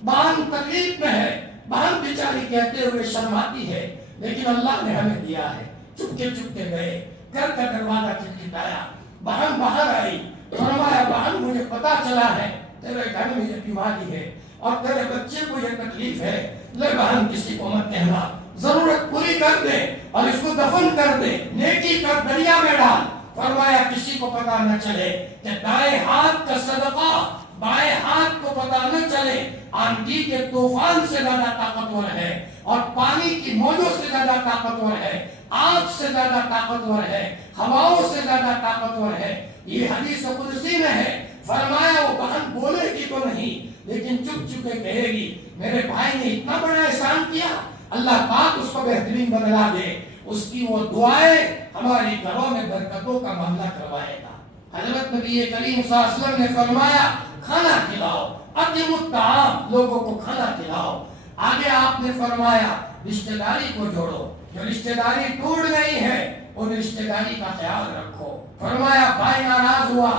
بہن تکلیف میں ہے, بہن بیچاری کہتے ہوئے شرماتی ہے لیکن اللہ نے ہمیں دیا ہے. چپکے گئے, گھر کا دروازہ کھٹکھٹایا, بہن باہر آئی, فرمایا بہن مجھے پتا چلا ہے تیرے گھر میں یہ بیماری ہے اور تیرے بچے کو یہ تکلیف ہے, لے بہن کسی کو مت کہنا, ضرورت پوری کر دے اور اس کو دفن کر دے, نیکی کر دریا میں ڈال. فرمایا کسی کو پتا نہ چلے کہ دائیں ہاتھ کا صدقہ بائیں ہاتھ کو پتا نہ چلے. آندھی کے طوفان سے زیادہ طاقتور ہے اور پانی کی موجوں سے زیادہ طاقتور ہے, آگ سے زیادہ طاقتور ہے, ہواؤں سے زیادہ طاقتور ہے. یہ حدیث قدسی میں ہے. فرمایا وہ بہن بولے گی تو نہیں لیکن چپ کے کہے گی میرے بھائی نے اتنا بڑا احسان کیا, اللہ پاک اس کو بہترین بدلا دے. اس کی وہ دعائیں ہماری گھروں میں برکتوں کا معاملہ کروائے گا. حضرت نبی کریم صلی اللہ علیہ وسلم نے فرمایا کھانا کھلاؤ, اطعموا الطعام, لوگوں کو کھانا کھلاؤ. آگے آپ نے فرمایا رشتہ داری کو جوڑو, جو رشتہ داری ٹوٹ گئی ہے ان رشتہ داری کا خیال رکھو. فرمایا بھائی ناراض ہوا,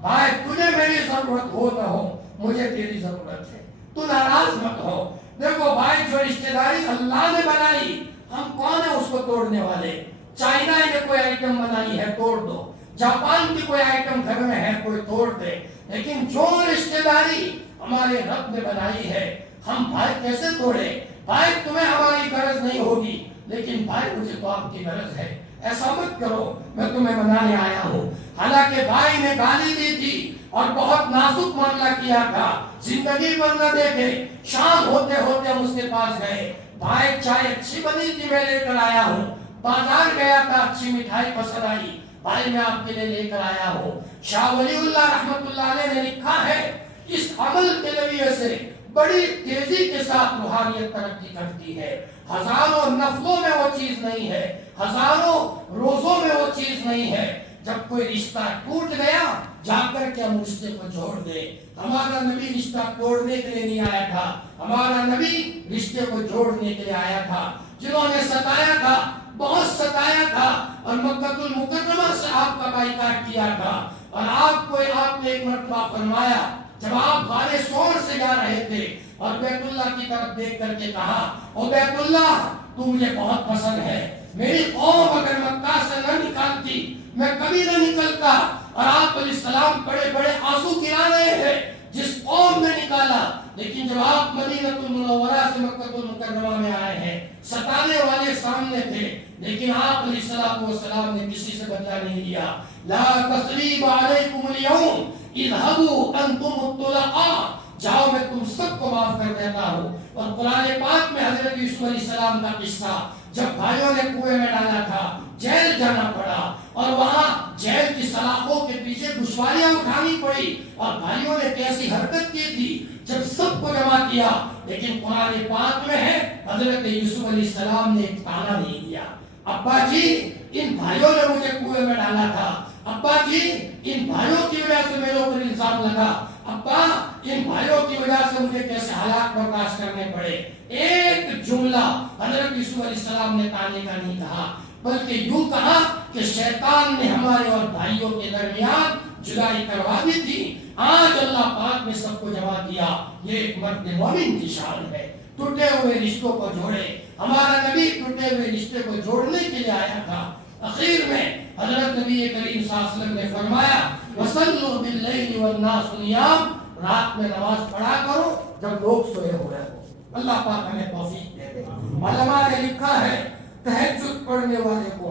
بھائی تجھے میری ضرورت ہو نہ ہو مجھے تیری ضرورت ہے, تو ناراض مت ہو. دیکھو بھائی جو رشتہ داری اللہ نے بنائی ہم کون ہیں اس کو توڑنے والے. چائنا نے کوئی آئٹم بنائی ہے توڑ دو, جاپان کی کوئی آئٹم گھر میں ہے کوئی توڑ دے, لیکن جو رشتہ داری ہمارے رب نے بنائی ہے ہم بھائی کیسے توڑے. بھائی تمہیں ہماری غرض نہیں ہوگی لیکن بھائی مجھے تو آپ کی غرض ہے, ایسا مت کرو میں تمہیں منانے آیا ہوں. حالانکہ بھائی نے گالی دی تھی اور بہت نازک معاملہ کیا تھا, زندگی پر نہ دیکھے. شام ہوتے ہوتے ہم اس کے پاس گئے, بھائی چائے اچھی بنی تھی میں لے کر آیا ہوں, بازار گیا تھا اچھی مٹھائی پسند آئی, بھائی میں آپ کے لیے لے کر آیا ہوں. شاہ ولی اللہ رحمت اللہ علیہ نے لکھا ہے اس عمل کے ذریعے سے بڑی تیزی کے ساتھ روحانیت ترقی کرتی ہے. ہزاروں نفلوں میں وہ چیز نہیں ہے, ہزاروں روزوں میں وہ چیز نہیں ہے. جب کوئی رشتہ ٹوٹ گیا جا کر کے ہم رشتے کو جوڑ دے. ہمارا نبی رشتہ توڑنے کے لیے نہیں آیا تھا, ہمارا نبی رشتے کو جوڑنے کے لیے آیا تھا. جنہوں نے ستایا تھا بہت ستایا تھا اور مکہ المکرمہ سے آپ کا بائیکاٹ کیا تھا اور آپ نے ایک مرتبہ فرمایا جب آپ غار سور سے جا رہے تھے اور بیت اللہ کی طرف دیکھ کر کے کہا او بیت اللہ تو مجھے بہت پسند ہے, میری قوم اگر مکہ سے نہ نکالتی میں کبھی نہ نکلتا. اور آپ علیہ السلام بڑے بڑے آنسو گرا رہے ہیں جس قوم نے نکالا, لیکن جب آپ مدینہ المنورہ سے مکہ المکرمہ میں آئے ہیں ستانے والے سامنے تھے لیکن آپ علیہ السلام نے کسی سے بدلہ نہیں لیا. لا تثریب علیکم اليوم اذهبوا انتم الطلقاء, جاؤ میں تم سب کو معاف کر دیتا ہوں. اور قرآن پاک میں حضرت یوسف علیہ السلام کا قصہ جب بھائیوں نے کنویں میں ڈالا تھا جیل جانا پڑا اور وہاں جیل کی سلاخوں کے پیچھے دشواریاں اٹھانی پڑی اور بھائیوں نے کیسی حرکت کی تھی جب سب کو جمع کیا. لیکن قرآن پاک میں ہے حضرت یوسف علیہ السلام نے ایک تانا نہیں دیا. ابا جی ان بھائیوں نے مجھے کنویں میں ڈالا تھا. ابا جی ان بھائیوں کی وجہ سے میرے اوپر الزام لگا. ابا ان بھائیوں کی وجہ سے مجھے کیسے حالات برداشت کرنے پڑے. ایک جملہ حضرت یوسف علیہ السلام نے تانے کا نہیں کہا بلکہ یوں کہا کہ شیطان نے ہمارے اور بھائیوں کے درمیان جدائی کروا دی تھی. آج اللہ پاک نے سب کو جمع کیا. یہ ایک مرد مومن کی شان ہے. ٹوٹے ہوئے رشتوں کو جوڑے. ہمارا نبی ٹوٹے ہوئے رشتے کو جوڑنے کے لیے آیا تھا. اخیر میں حضرت نبی کریم صلی اللہ علیہ وسلم نے فرمایا وَصَلُّوا بِاللَّيْلِ وَالنَّاسُ نِيَامٌ. رات میں نماز پڑھا کرو جب لوگ سوئے ہوئے ہو. اللہ پاک ہمیں توفیق دے دے. علماء نے لکھا ہے تہجد پڑھنے والے کو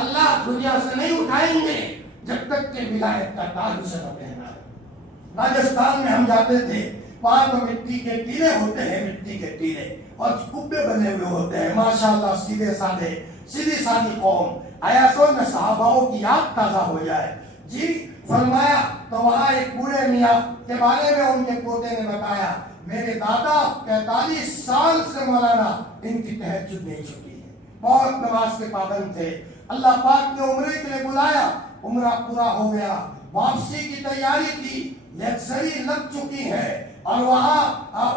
اللہ دنیا سے نہیں اٹھائیں گے جب تک کہ ولایت کا تاج اسے نہ پہنا ہے. راجستھان میں ہم جاتے تھے وہاں تو مٹی کے ٹیلے ہوتے ہیں, مٹی کے ٹیلے اور کبے بنے ہوئے ہوتے ہیں. ماشاءاللہ سیدھے سادھے سیدھی سادھی قوم. ایسو میں صحاباؤں کی یاد تازہ ہو جائے. جی فرمایا تو وہاں ایک بوڑھے میاں کے بارے میں ان کے پوتے نے بتایا میرے دادا 45 سال سے مولانا ان کی تہجد نہیں چھٹی ہے. بہت نماز کے پابند تھے. اللہ پاک نے عمرے کے لیے بلایا. عمرہ پورا ہو گیا. واپسی کی تیاری تھی. لیکچری لگ چکی ہے اور وہاں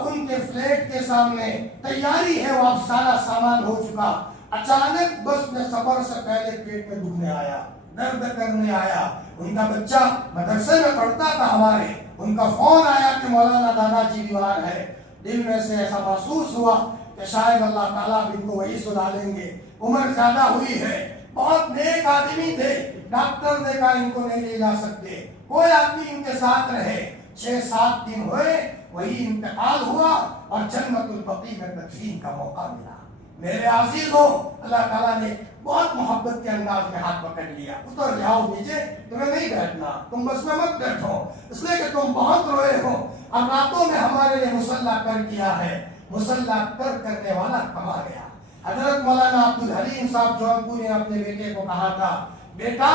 ان کے فلیٹ کے سامنے تیاری ہے. واپس سارا سامان ہو چکا. اچانک بس میں سفر سے پہلے پیٹ میں دکھنے آیا, درد کرنے آیا. ان کا بچہ مدرسے میں پڑھتا تھا ہمارے. ان کا فون آیا کہ مولانا دادا جی بیمار ہے. دل میں سے ایسا محسوس ہوا کہ شاید اللہ تعالیٰ بھی ان کو وہی سنا لیں گے. عمر زیادہ ہوئی ہے. بہت نیک آدمی تھے. ڈاکٹر نے کہا ان کو نہیں لے جا سکتے. کوئی آدمی ان کے ساتھ رہے. 6-7 دن ہوئے وہی انتقال ہوا اور جنت البقیع میں تدفین کا موقع ملا. میرے عزیزوں اللہ تعالیٰ نے بہت محبت کے انداز میں ہاتھ پکڑ لیا. اتر جاؤ نیچے, تمہیں نہیں بیٹھنا, تم بس میں مت بیٹھو اس لیے کہ تم بہت روئے ہو. اور راتوں میں ہمارے لیے مصلی کر دیا ہے. مصلی کرنے والا کما گیا. حضرت مولانا عبدالحلیم صاحب جونپور نے اپنے بیٹے کو کہا تھا بیٹا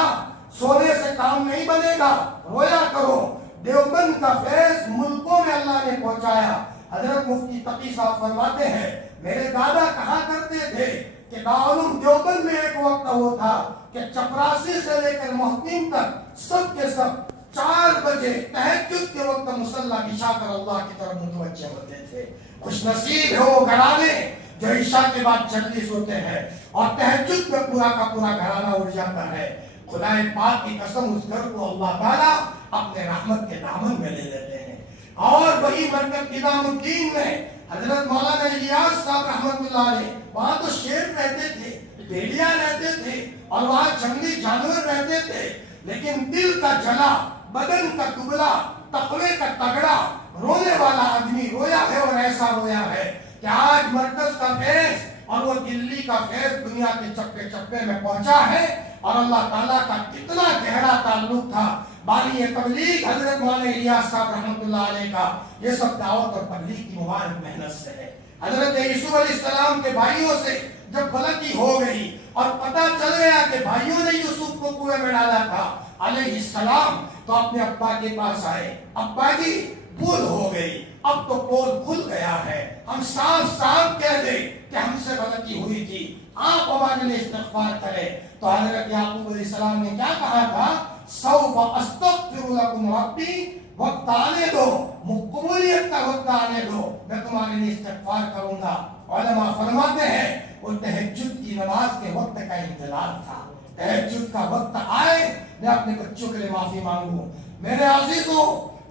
سونے سے کام نہیں بنے گا, رویا کرو. دیوبند کا فیض ملکوں میں اللہ نے پہنچایا. حضرت مفتی تقی صاحب فرماتے ہیں میرے دادا کہا کرتے تھے کہ دارالعلوم دیوبند میں ایک وقت وہ تھا کہ چپراسی سے لے کر محتیم تک سب کے سب 4 بجے تہجد کے وقت مصلی بچھا کر اللہ کی طرف متوجہ ہوتے تھے. خوش نصیب ہے وہ گھرانے جو عشاء کے بعد جلدی سوتے ہیں اور تہجد میں پورا کا پورا گھرانہ اٹھ جاتا ہے. خدا پاک کی قسم اس گھر کو اللہ تعالیٰ اپنے رحمت کے دامن میں لے لیتے ہیں. اور وہی مرکز نظام الدین میں حضرت مولانا الیاس صاحب رحمت اللہ علیہ وہاں تو شیر رہتے تھے, بھیڑیاں رہتے تھے اور وہاں جنگلی جانور رہتے تھے. لیکن دل کا جلا, بدن کا دبلا, تقوی کا تگڑا, رونے والا آدمی رویا ہے اور ایسا رویا ہے کہ آج مرکز کا فیض اور وہ دلی کا فیض دنیا کے چپے چپے میں پہنچا ہے. اور اللہ تعالیٰ کا کتنا گہرا تعلق تھا بانی تبلیغ حضرت مولانا الیاس صاحب رحمۃ اللہ علیہ کا. یہ سب دعوت اور تبلیغ کی مبارک محنت سے ہے. حضرت یوسف علیہ السلام کے بھائیوں سے جب غلطی ہو گئی اور پتہ چل گیا کہ بھائیوں نے یوسف کو کنویں میں ڈالا تھا علیہ السلام, تو اپنے ابا کے پاس آئے. ابا جی بھول ہو گئی, اب تو پول کھل گیا ہے, ہم صاف صاف کہہ دیں کہ ہم سے غلطی ہوئی تھی, آپ ہمارے لیے استغفار کریں. تو حضرت یعقوب علیہ السلام نے کیا کہا تھا سوف استغفر لکم ربی, وقت آنے دو, قبولیت کا وقت آنے دو, میں تمہارے لیے استغفار کروں گا. علماء فرماتے ہیں وہ تہجد کی نماز کے وقت کا انتظار تھا. تہجد کا وقت آئے میں اپنے بچوں کے لیے معافی مانگوں. میرے عزیزوں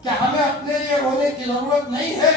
کیا ہمیں اپنے لیے رونے کی ضرورت نہیں ہے؟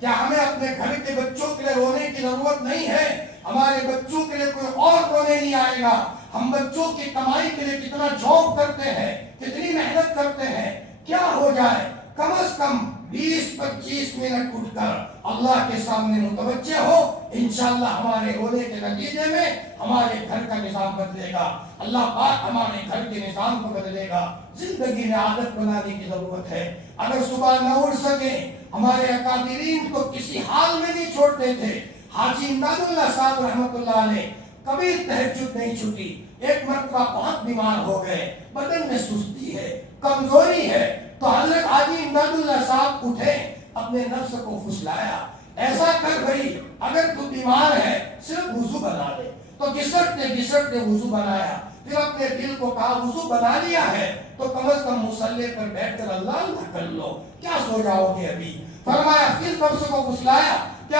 کیا ہمیں اپنے گھر کے بچوں کے لیے رونے کی ضرورت نہیں ہے؟ ہمارے بچوں کے لیے کوئی اور رونے نہیں آئے گا. ہم بچوں کی کمائی کے لیے کتنا جاب کرتے ہیں, کتنی محنت کرتے ہیں. کیا ہو جائے کم از کم 20-25 منٹ اٹھ کر اللہ کے سامنے متوجہ ہو, انشاءاللہ ہمارے رونے کے نتیجے میں ہمارے گھر کا نظام بدلے گا. اللہ پاک ہمارے گھر کے نظام کو بدلے گا. زندگی میں عادت بنانے کی ضرورت ہے. اگر صبح نہ اٹھ سکے, ہمارے اکابرین کو کسی حال میں نہیں چھوڑتے تھے. حاجی امداد اللہ صاحب رحمت اللہ علیہ کبھی تہجد نہیں چھوٹی. ایک مرتبہ بہت بیمار ہو گئے، بدن میں سستی ہے، کمزوری ہے، تو حضرت حاجی امداد اللہ صاحب اٹھے، اپنے نفس کو پھسلایا، ایسا کر بھائی اگر تو بیمار ہے صرف وضو بنا لے۔ تو گھسٹتے وضو بنایا، پھر اپنے دل کو کہا وضو بنا لیا ہے تو کم از کم مصلی پر بیٹھ کر اللہ اللہ کر لو، کیا سو جاؤ گے ابھی۔ فرمایا پھر نفس کو پھسلایا کہ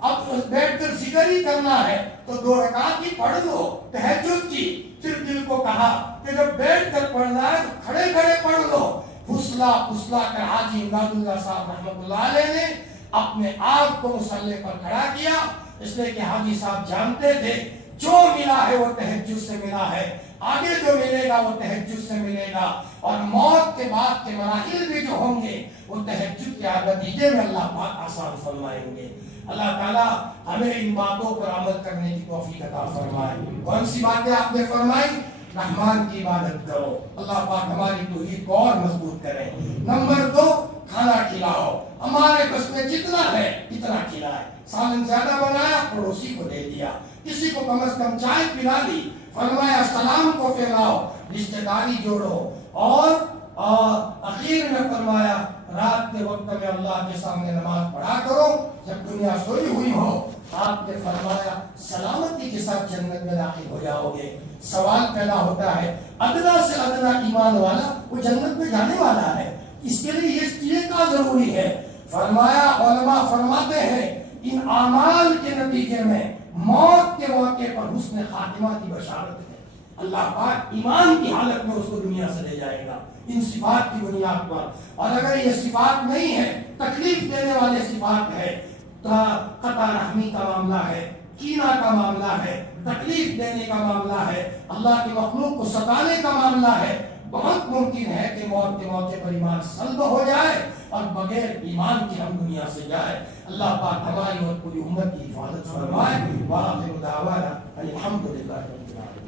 اب بیٹھ کر ذکر ہی کرنا ہے تو 2 رکعت ہی پڑھ لو تہجد کی۔ پھر دل کو کہا کہ جب بیٹھ کر پڑھنا ہے تو کھڑے کھڑے پڑھ لو۔ پھسلا کر حاجی امداد اللہ صاحب رحمۃ اللہ علیہ نے اپنے آپ کو مصلی پر کھڑا کیا، اس لیے کہ حاجی صاحب جانتے تھے جو ملا ہے وہ تہجد سے ملا ہے، آگے جو ملے گا وہ تہجد سے ملے گا، اور موت کے بعد کے مراحل بھی جو ہوں گے وہ تہجد کے نتیجے میں اللہ پاک آسان فرمائیں گے۔ اللہ تعالیٰ ہمیں ان باتوں پر عمل کرنے کی توفیق عطا فرمائے۔ کون سی باتیں آپ نے فرمائی؟ رحمان کی عبادت کرو، اللہ پاک ہماری توحید کو اور مضبوط کرے۔ نمبر 2، کھانا کھلاؤ، ہمارے بس میں جتنا ہے اتنا کھلائے۔ سالن زیادہ بنایا پڑوسی کو دے دیا، کسی کو کم از کم چائے پلا دی، فرمایا سلام کو پھیلاؤ، رشتہ داری جوڑو، اور اخیر میں فرمایا رات کے وقت میں اللہ کے سامنے نماز پڑھا کرو، جب دنیا سوئی ہوئی ہو آپ نے فرمایا سلامتی کے ساتھ جنت میں داخل ہو جاؤ گے۔ سوال پیدا ہوتا ہے ادنا سے ادنا ایمان والا وہ جنت میں جانے والا ہے، اس کے لیے یہ چیزیں کا ضروری ہے؟ فرمایا علماء فرماتے ہیں ان اعمال کے نتیجے میں موت کے موقع پر حسن خاتمہ کی بشارت ہے۔ اللہ پاک ایمان کی حالت میں اس کو دنیا سے لے جائے گا ان صفات کی بنیاد پر، اور اگر یہ صفات نہیں ہے، تکلیف دینے والے صفات ہے، قطع رحمی کا معاملہ ہے، کینہ کا معاملہ ہے، تکلیف دینے کا معاملہ ہے، اللہ کی مخلوق کو ستانے کا معاملہ ہے، بہت ممکن ہے کہ موت کے موقع پر ایمان سلب ہو جائے اور بغیر ایمان کے ہم دنیا سے جائے۔ اللہ پاک ہماری اور پوری امت کی حفاظت فرمائے۔ وآخر دعوانا الحمدللہ رب العالمین۔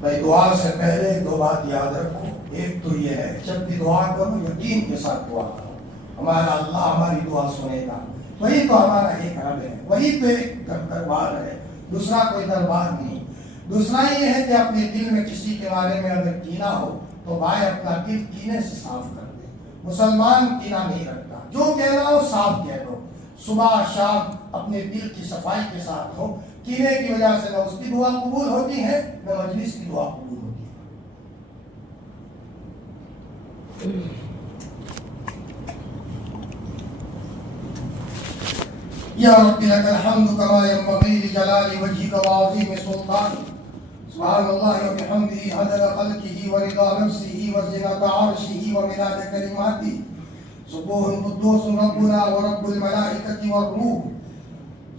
بھائی دعا سے پہلے 2 بات یاد رکھو، ایک تو یہ ہے جب بھی دعا کرو یقین کے ساتھ دعا کرو، ہمارا اللہ ہماری دعا سنے گا، وہی تو ہمارا ایک رب ہے، وہی تو ایک دربار ہے، دوسرا کوئی دربار نہیں۔ دوسرا یہ ہے کہ اپنے دل میں کسی کے بارے میں اگر کینہ ہو تو بھائی اپنا دل کینے سے صاف کر دے۔ مسلمان کینہ نہیں رکھتا، جو کہنا ہو صاف کہہ دو، صبح شام اپنے دل کی صفائی کے ساتھ ہو۔ کینے کی وجہ سے نہ اس کی دعا قبول ہوتی ہے نہ مجلس کی دعا قبول ہوتی ہے۔ یا رب لک الحمد کما ينبغي لجلال وجهك وعظیم سلطانک، سبحان اللہ وبحمدہ عدد خلقہ ورضا نفسہ وزنۃ عرشہ ومداد کلماتہ، سبوح قدوس ربنا ورب الملائکۃ والروح،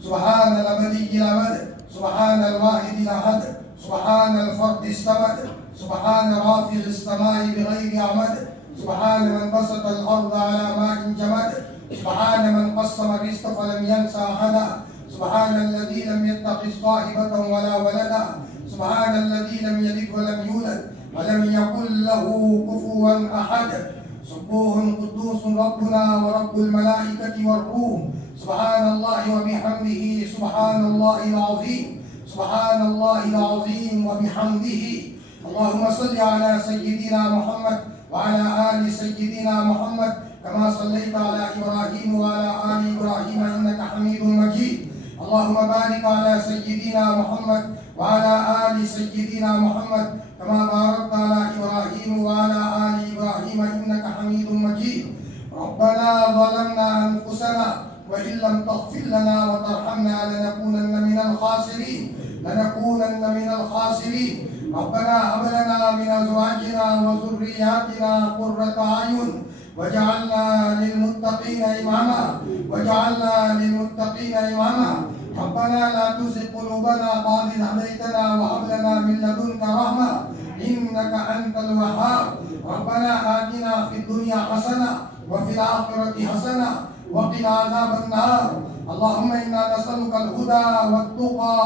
سبحان الابدی الابد، سبحان الواحد الاحد، سبحان الفرد الصمد، سبحان رافع السماء بغیر عمد، سبحان من بسط الارض على ماء جمد، سبحان من قسم الرزق فلم ينس احدا، سبحان الذي لم يتخذ صاحبة ولا ولدا، سبحان الذي لم يلد ولم يولد ولم يكن له كفوا احد، سبوح قدوس ربنا ورب الملائكة والروح، سبحان الله وبحمده سبحان الله العظيم، سبحان الله العظيم وبحمده۔ اللهم صل على سيدنا محمد وعلى آل سيدنا محمد كما صليت على إبراهيم وعلى آل إبراهيم إنك حميد مجيد، اللهم بارك على سيدنا محمد وعلى آل سيدنا محمد كما باركت على إبراهيم وعلى آل إبراهيم إنك حميد مجيد۔ ربنا ظلمنا أنفسنا وإن لم تغفر لنا وترحمنا لنكونن من الخاسرين، لنكونن من الخاسرين۔ ربنا هب لنا من أزواجنا وذرياتنا قرة أعين وجعلنا للمتقين إماما، وجعلنا للمتقين إماما۔ ربنا لا تزغ قلوبنا بعد إذ هديتنا وهب لنا من لدنك رحمة إنك أنت الوهاب۔ ربنا آتنا في الدنيا حسنة وفي الآخرة حسنة وقنا عذاب النار۔ اللهم إنا نسألك الهدى والتقى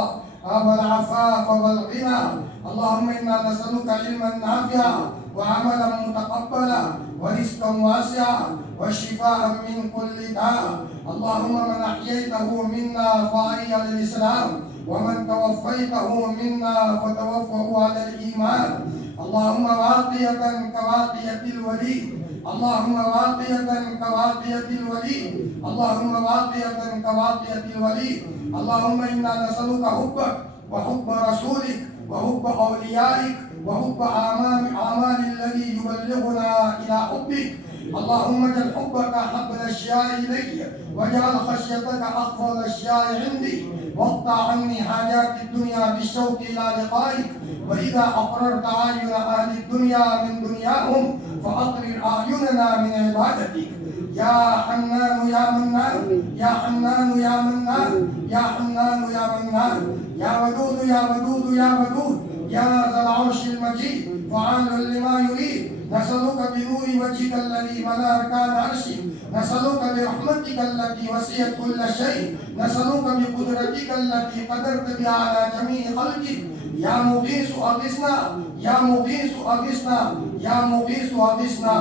والعفاف والغنى، اللهم إنا نسألك علما نافعا وعملا متقبلا ورزقا واسعا والشفاء من كل داء۔ اللهم من أحييته منا فأحيي الإسلام ومن توفيته منا فتوفه على الإيمان اللهم واقية كواقية الوليد اللهم واقية كواقية الوليد اللهم واقية كواقية الوليد اللهم إنا نسألك حبك وحب رسولك وحب أوليائك وحب أعمال الذي يبلغنا إلى حبك اللهم اجعل حبك أحب الأشياء إلي واجعل خشيتك أخفض الأشياء عندي واقطع عني حاجات الدنيا بالشوق إلى لقائك وإذا أقررت أعين أهل الدنيا من دنياهم فأقرر أعيننا من عبادتك يا حنان يا منان يا حنان يا منان يا حنان يا منان يا ودود يا ودود يا ودود يا ذا العرش المجيد فعال لما يريد نسألك بنور وجهك الذي ملا أركان عرشك نسألك برحمتك التي وسعت كل شيء نسألك بقدرتك التي قدرت بها على جميع خلقك یا مغیث اغثنا یا مغیث اغثنا یا مغیث اغثنا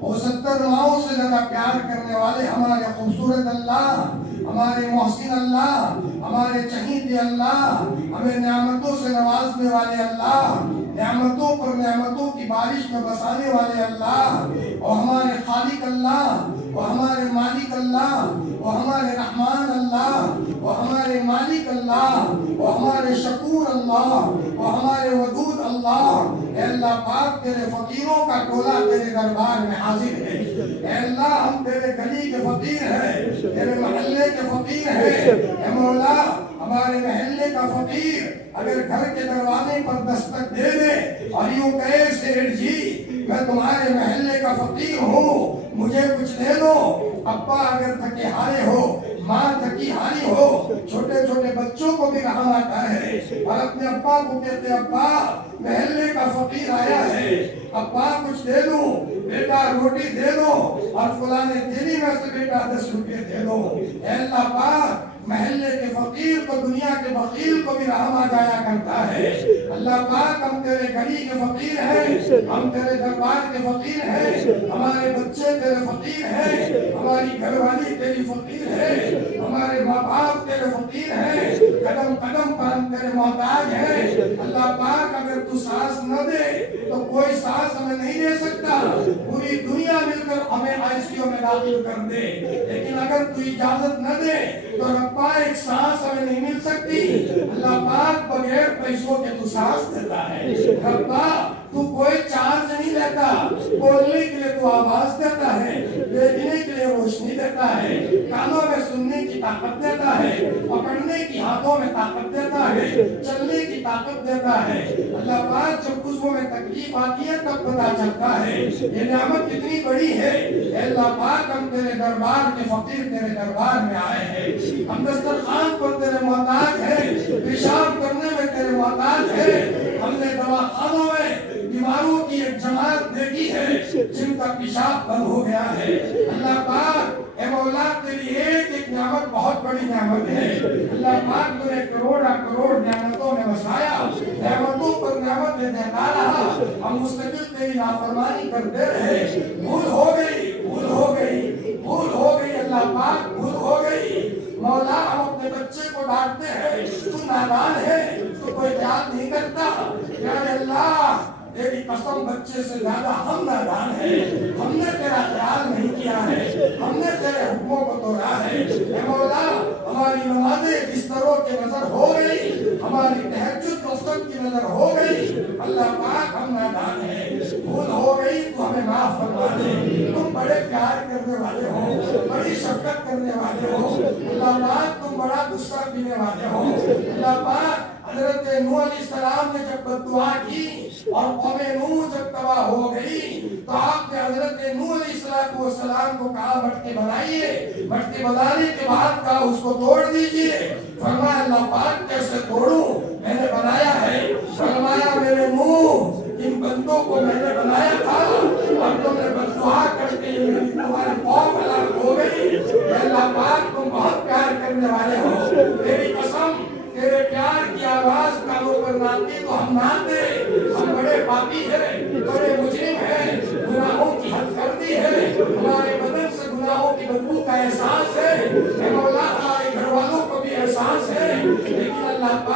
اور 70 ماؤں سے زیادہ پیار کرنے والے ہمارے خوبصورت اللہ ہمارے محسن اللہ ہمارے چہیتے اللہ ہمیں نعمتوں سے نوازنے والے اللہ نعمتوں پر نعمتوں کی بارش میں بسانے والے اللہ اور ہمارے خالق اللہ اور ہمارے مالک اللہ اور ہمارے رحمان اللہ اور ہمارے مالک اللہ اور ہمارے شکور اللہ اور ہمارے ودود اللہ اے اللہ پاک تیرے فقیروں کا ٹولہ تیرے دربار میں حاضر ہے اے اللہ ہم تیرے گلی کے فقیر ہیں تیرے محلے کے فقیر ہیں اے مولا ہمارے محلے کا فقیر اگر گھر کے دروازے پر دستک دے دے اور یوں کہے سیٹھ جی میں تمہارے محلے کا فقیر ہوں مجھے کچھ دے دو ابا اگر تھکے ہارے ہو ماں تھکی ہاری ہو چھوٹے چھوٹے بچوں کو بھی رحم آتا ہے اور اپنے ابا کو کہتے اپا محلے کا فقیر آیا ہے ابا کچھ دے دوں بیٹا روٹی دے دو اور فلانے تیری میں سے بیٹا 10 روپے دے دو اے اللہ پاک محلے کے فقیر کو دنیا کے بخیل کو بھی رحم آ جایا کرتا ہے اللہ پاک ہم تیرے گلی کے فقیر ہیں ہم تیرے دربار کے فقیر ہیں ہمارے بچے تیرے فقیر ہیں ہماری گھر والی تیری فقیر ہے ہمارے ماں باپ تیرے فقیر ہیں قدم قدم پر ہم تیرے محتاج ہیں اللہ پاک اگر تو سانس نہ دے تو کوئی سانس ہمیں نہیں دے سکتا پوری دنیا مل کر ہمیں ICU میں داخل کر دے لیکن اگر تو اجازت نہ دے تو ربا ایک سانس ہمیں نہیں مل سکتی اللہ پاک بغیر پیسوں کے تو سانس دیتا ہے ربا تو کوئی چارج نہیں لیتا بولنے کے لیے تو آواز دیتا ہے دیکھنے کے لیے روشنی دیتا ہے کانوں میں سننے کی طاقت دیتا ہے پکڑنے کی ہاتھوں میں طاقت دیتا ہے چلنے کی طاقت دیتا ہے اللہ پاک جب عضو میں تکلیف آتی ہے تب پتہ چلتا ہے یہ نعمت کتنی بڑی ہے اے اللہ پاک ہم تیرے دربار کے فقیر تیرے دربار میں آئے ہیں ہم دسترخوان پر تیرے محتاج ہیں پیشاب کرنے میں تیرے محتاج ہیں ہم نے دواخانوں میں بیماروں کی ایک جماعت دیکھی ہے جن کا پیشاب بند ہو گیا ہے اللہ پاک اے مولا تیری ایک نعمت بہت بڑی نعمت ہے اللہ پاک تو نے کروڑ نعمتوں میں بسایا نعمتوں پر نعمت دیتا رہا ہم مستقل تیری نافرمانی کرتے رہے بھول ہو گئی اللہ پاک بھول ہو گئی مولا ہم اپنے بچے کو ڈانٹتے ہیں تو نادان ہے تو کوئی یاد نہیں کرتا یا اللہ تیری قسم بچے سے زیادہ ہم نادان ہیں ہم نے تیرا خیال نہیں کیا ہے ہم نے تیرے حکموں کو توڑا ہے اے مولا ہماری نمازیں بستروں کی نظر ہو گئی ہماری تہجد وقت کی نظر ہو گئی اللہ پاک ہم نادان ہیں بھول ہو گئی تو ہمیں معاف فرما دے تم بڑے پیار کرنے والے ہو بڑی شفقت کرنے والے ہو اللہ پاک تم بڑا غصہ پینے والے ہو اللہ پاک حضرت نوح علیہ السلام نے جب بددعا کی اور قوم نوح جب تباہ ہو گئی تو آپ نے حضرت نوح علیہ السلام کو کہا مٹی بنائیے مٹی بنانے کے بعد کہا اس کو توڑ دیجئے فرمایا اللہ پاک کیسے توڑوں میں نے بنایا ہے فرمایا میرے نوح ان بندوں کو میں نے بنایا تھا اور تم نے بددعا کر کے تمہاری قوم ہلاک ہو گئی اللہ پاک تم بہت پیار کرنے والے ہو تیری قسم تیرے پیار کی آواز کانوں پر نہ آتی تو ہم نہ آتے ہم بڑے پاپی ہیں بڑے مجرم ہیں گناہوں کی حد کر دی ہے ہمارے بدن سے گناہوں کی بدبو کا احساس ہے اے مولا ہمارے گھر والوں کو بھی احساس ہے لیکن اللہ پاک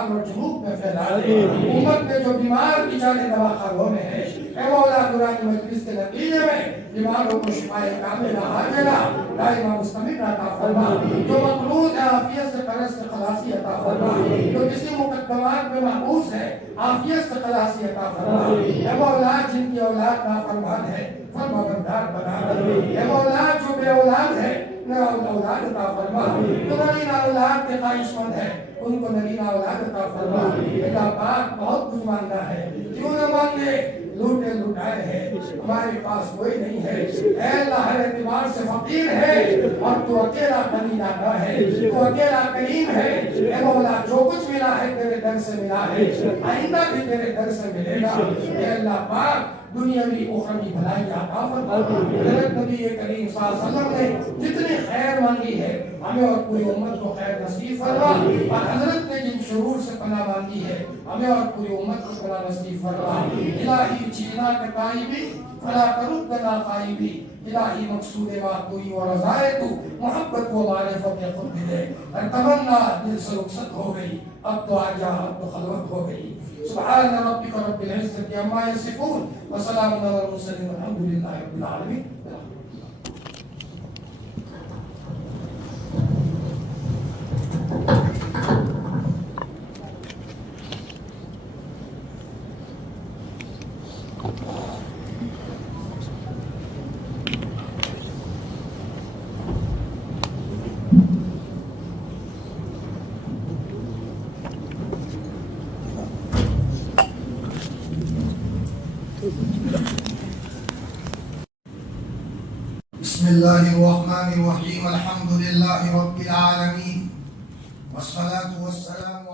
شمال اور جنوب میں پھیلا دے. امت میں جو بیمار بیچارے دواخانوں میں ہیں اے مولا قرآن مجلس کے نتیجے میں بیماروں کو شفاء کاملہ عاجلہ دائمہ مستمر عطا فرما. جو مقروض ہے عافیت سے قرض سے خلاصی عطا فرما. جو کسی مقدمات میں محبوس ہے عافیت سے خلاصی عطا فرما. اے مولا جن کی اولاد نافرمان ہے فرما بردار بنا دے. اے مولا جو بے اولاد ہے اولاد عطا فرما. جو نرینہ اولاد کے خواہش مند ہے ان کو نرینہ اولاد عطا فرما. اللہ پاک بہت کچھ مانگا ہے کیوں نہ مانگے. لوٹے لوٹائے ہیں ہمارے پاس کوئی نہیں ہے. اے اللہ ہر اعتبار سے فقیر ہے اور تو اکیلا غنی داتا ہے. تو اکیلا کریم ہے. اے مولا جو کچھ ملا ہے تیرے در سے ملا ہے آئندہ بھی تیرے در سے ملے گا. اے اللہ پاک دنیاوی اخروی بھلائی عطا فرما. حضرت نبی کریم صلی اللہ علیہ وسلم نے جتنی خیر مانگی ہے ہمیں اور پوری امت کو خیر نصیب فرما. اور حضرت نے جن شرور سے پناہ مانگی ہے ہمیں اور پوری امت کو پناہ نصیب فرما. الہی چینا کے تائبی فلا تردنا خائبی. الہی مقصود معقولی و رضائے تو محبت و معرفت خود دے. تمنا دل سے رخصت ہو گئی اب تو آجا اب تو خلوت ہو گئی. سبحان ربک رب العزت عما یصفون وسلام علی المرسلین والحمد للہ رب العالمین. بسم اللہ الرحمن الرحیم الحمد للہ رب العالمین والصلاة والسلام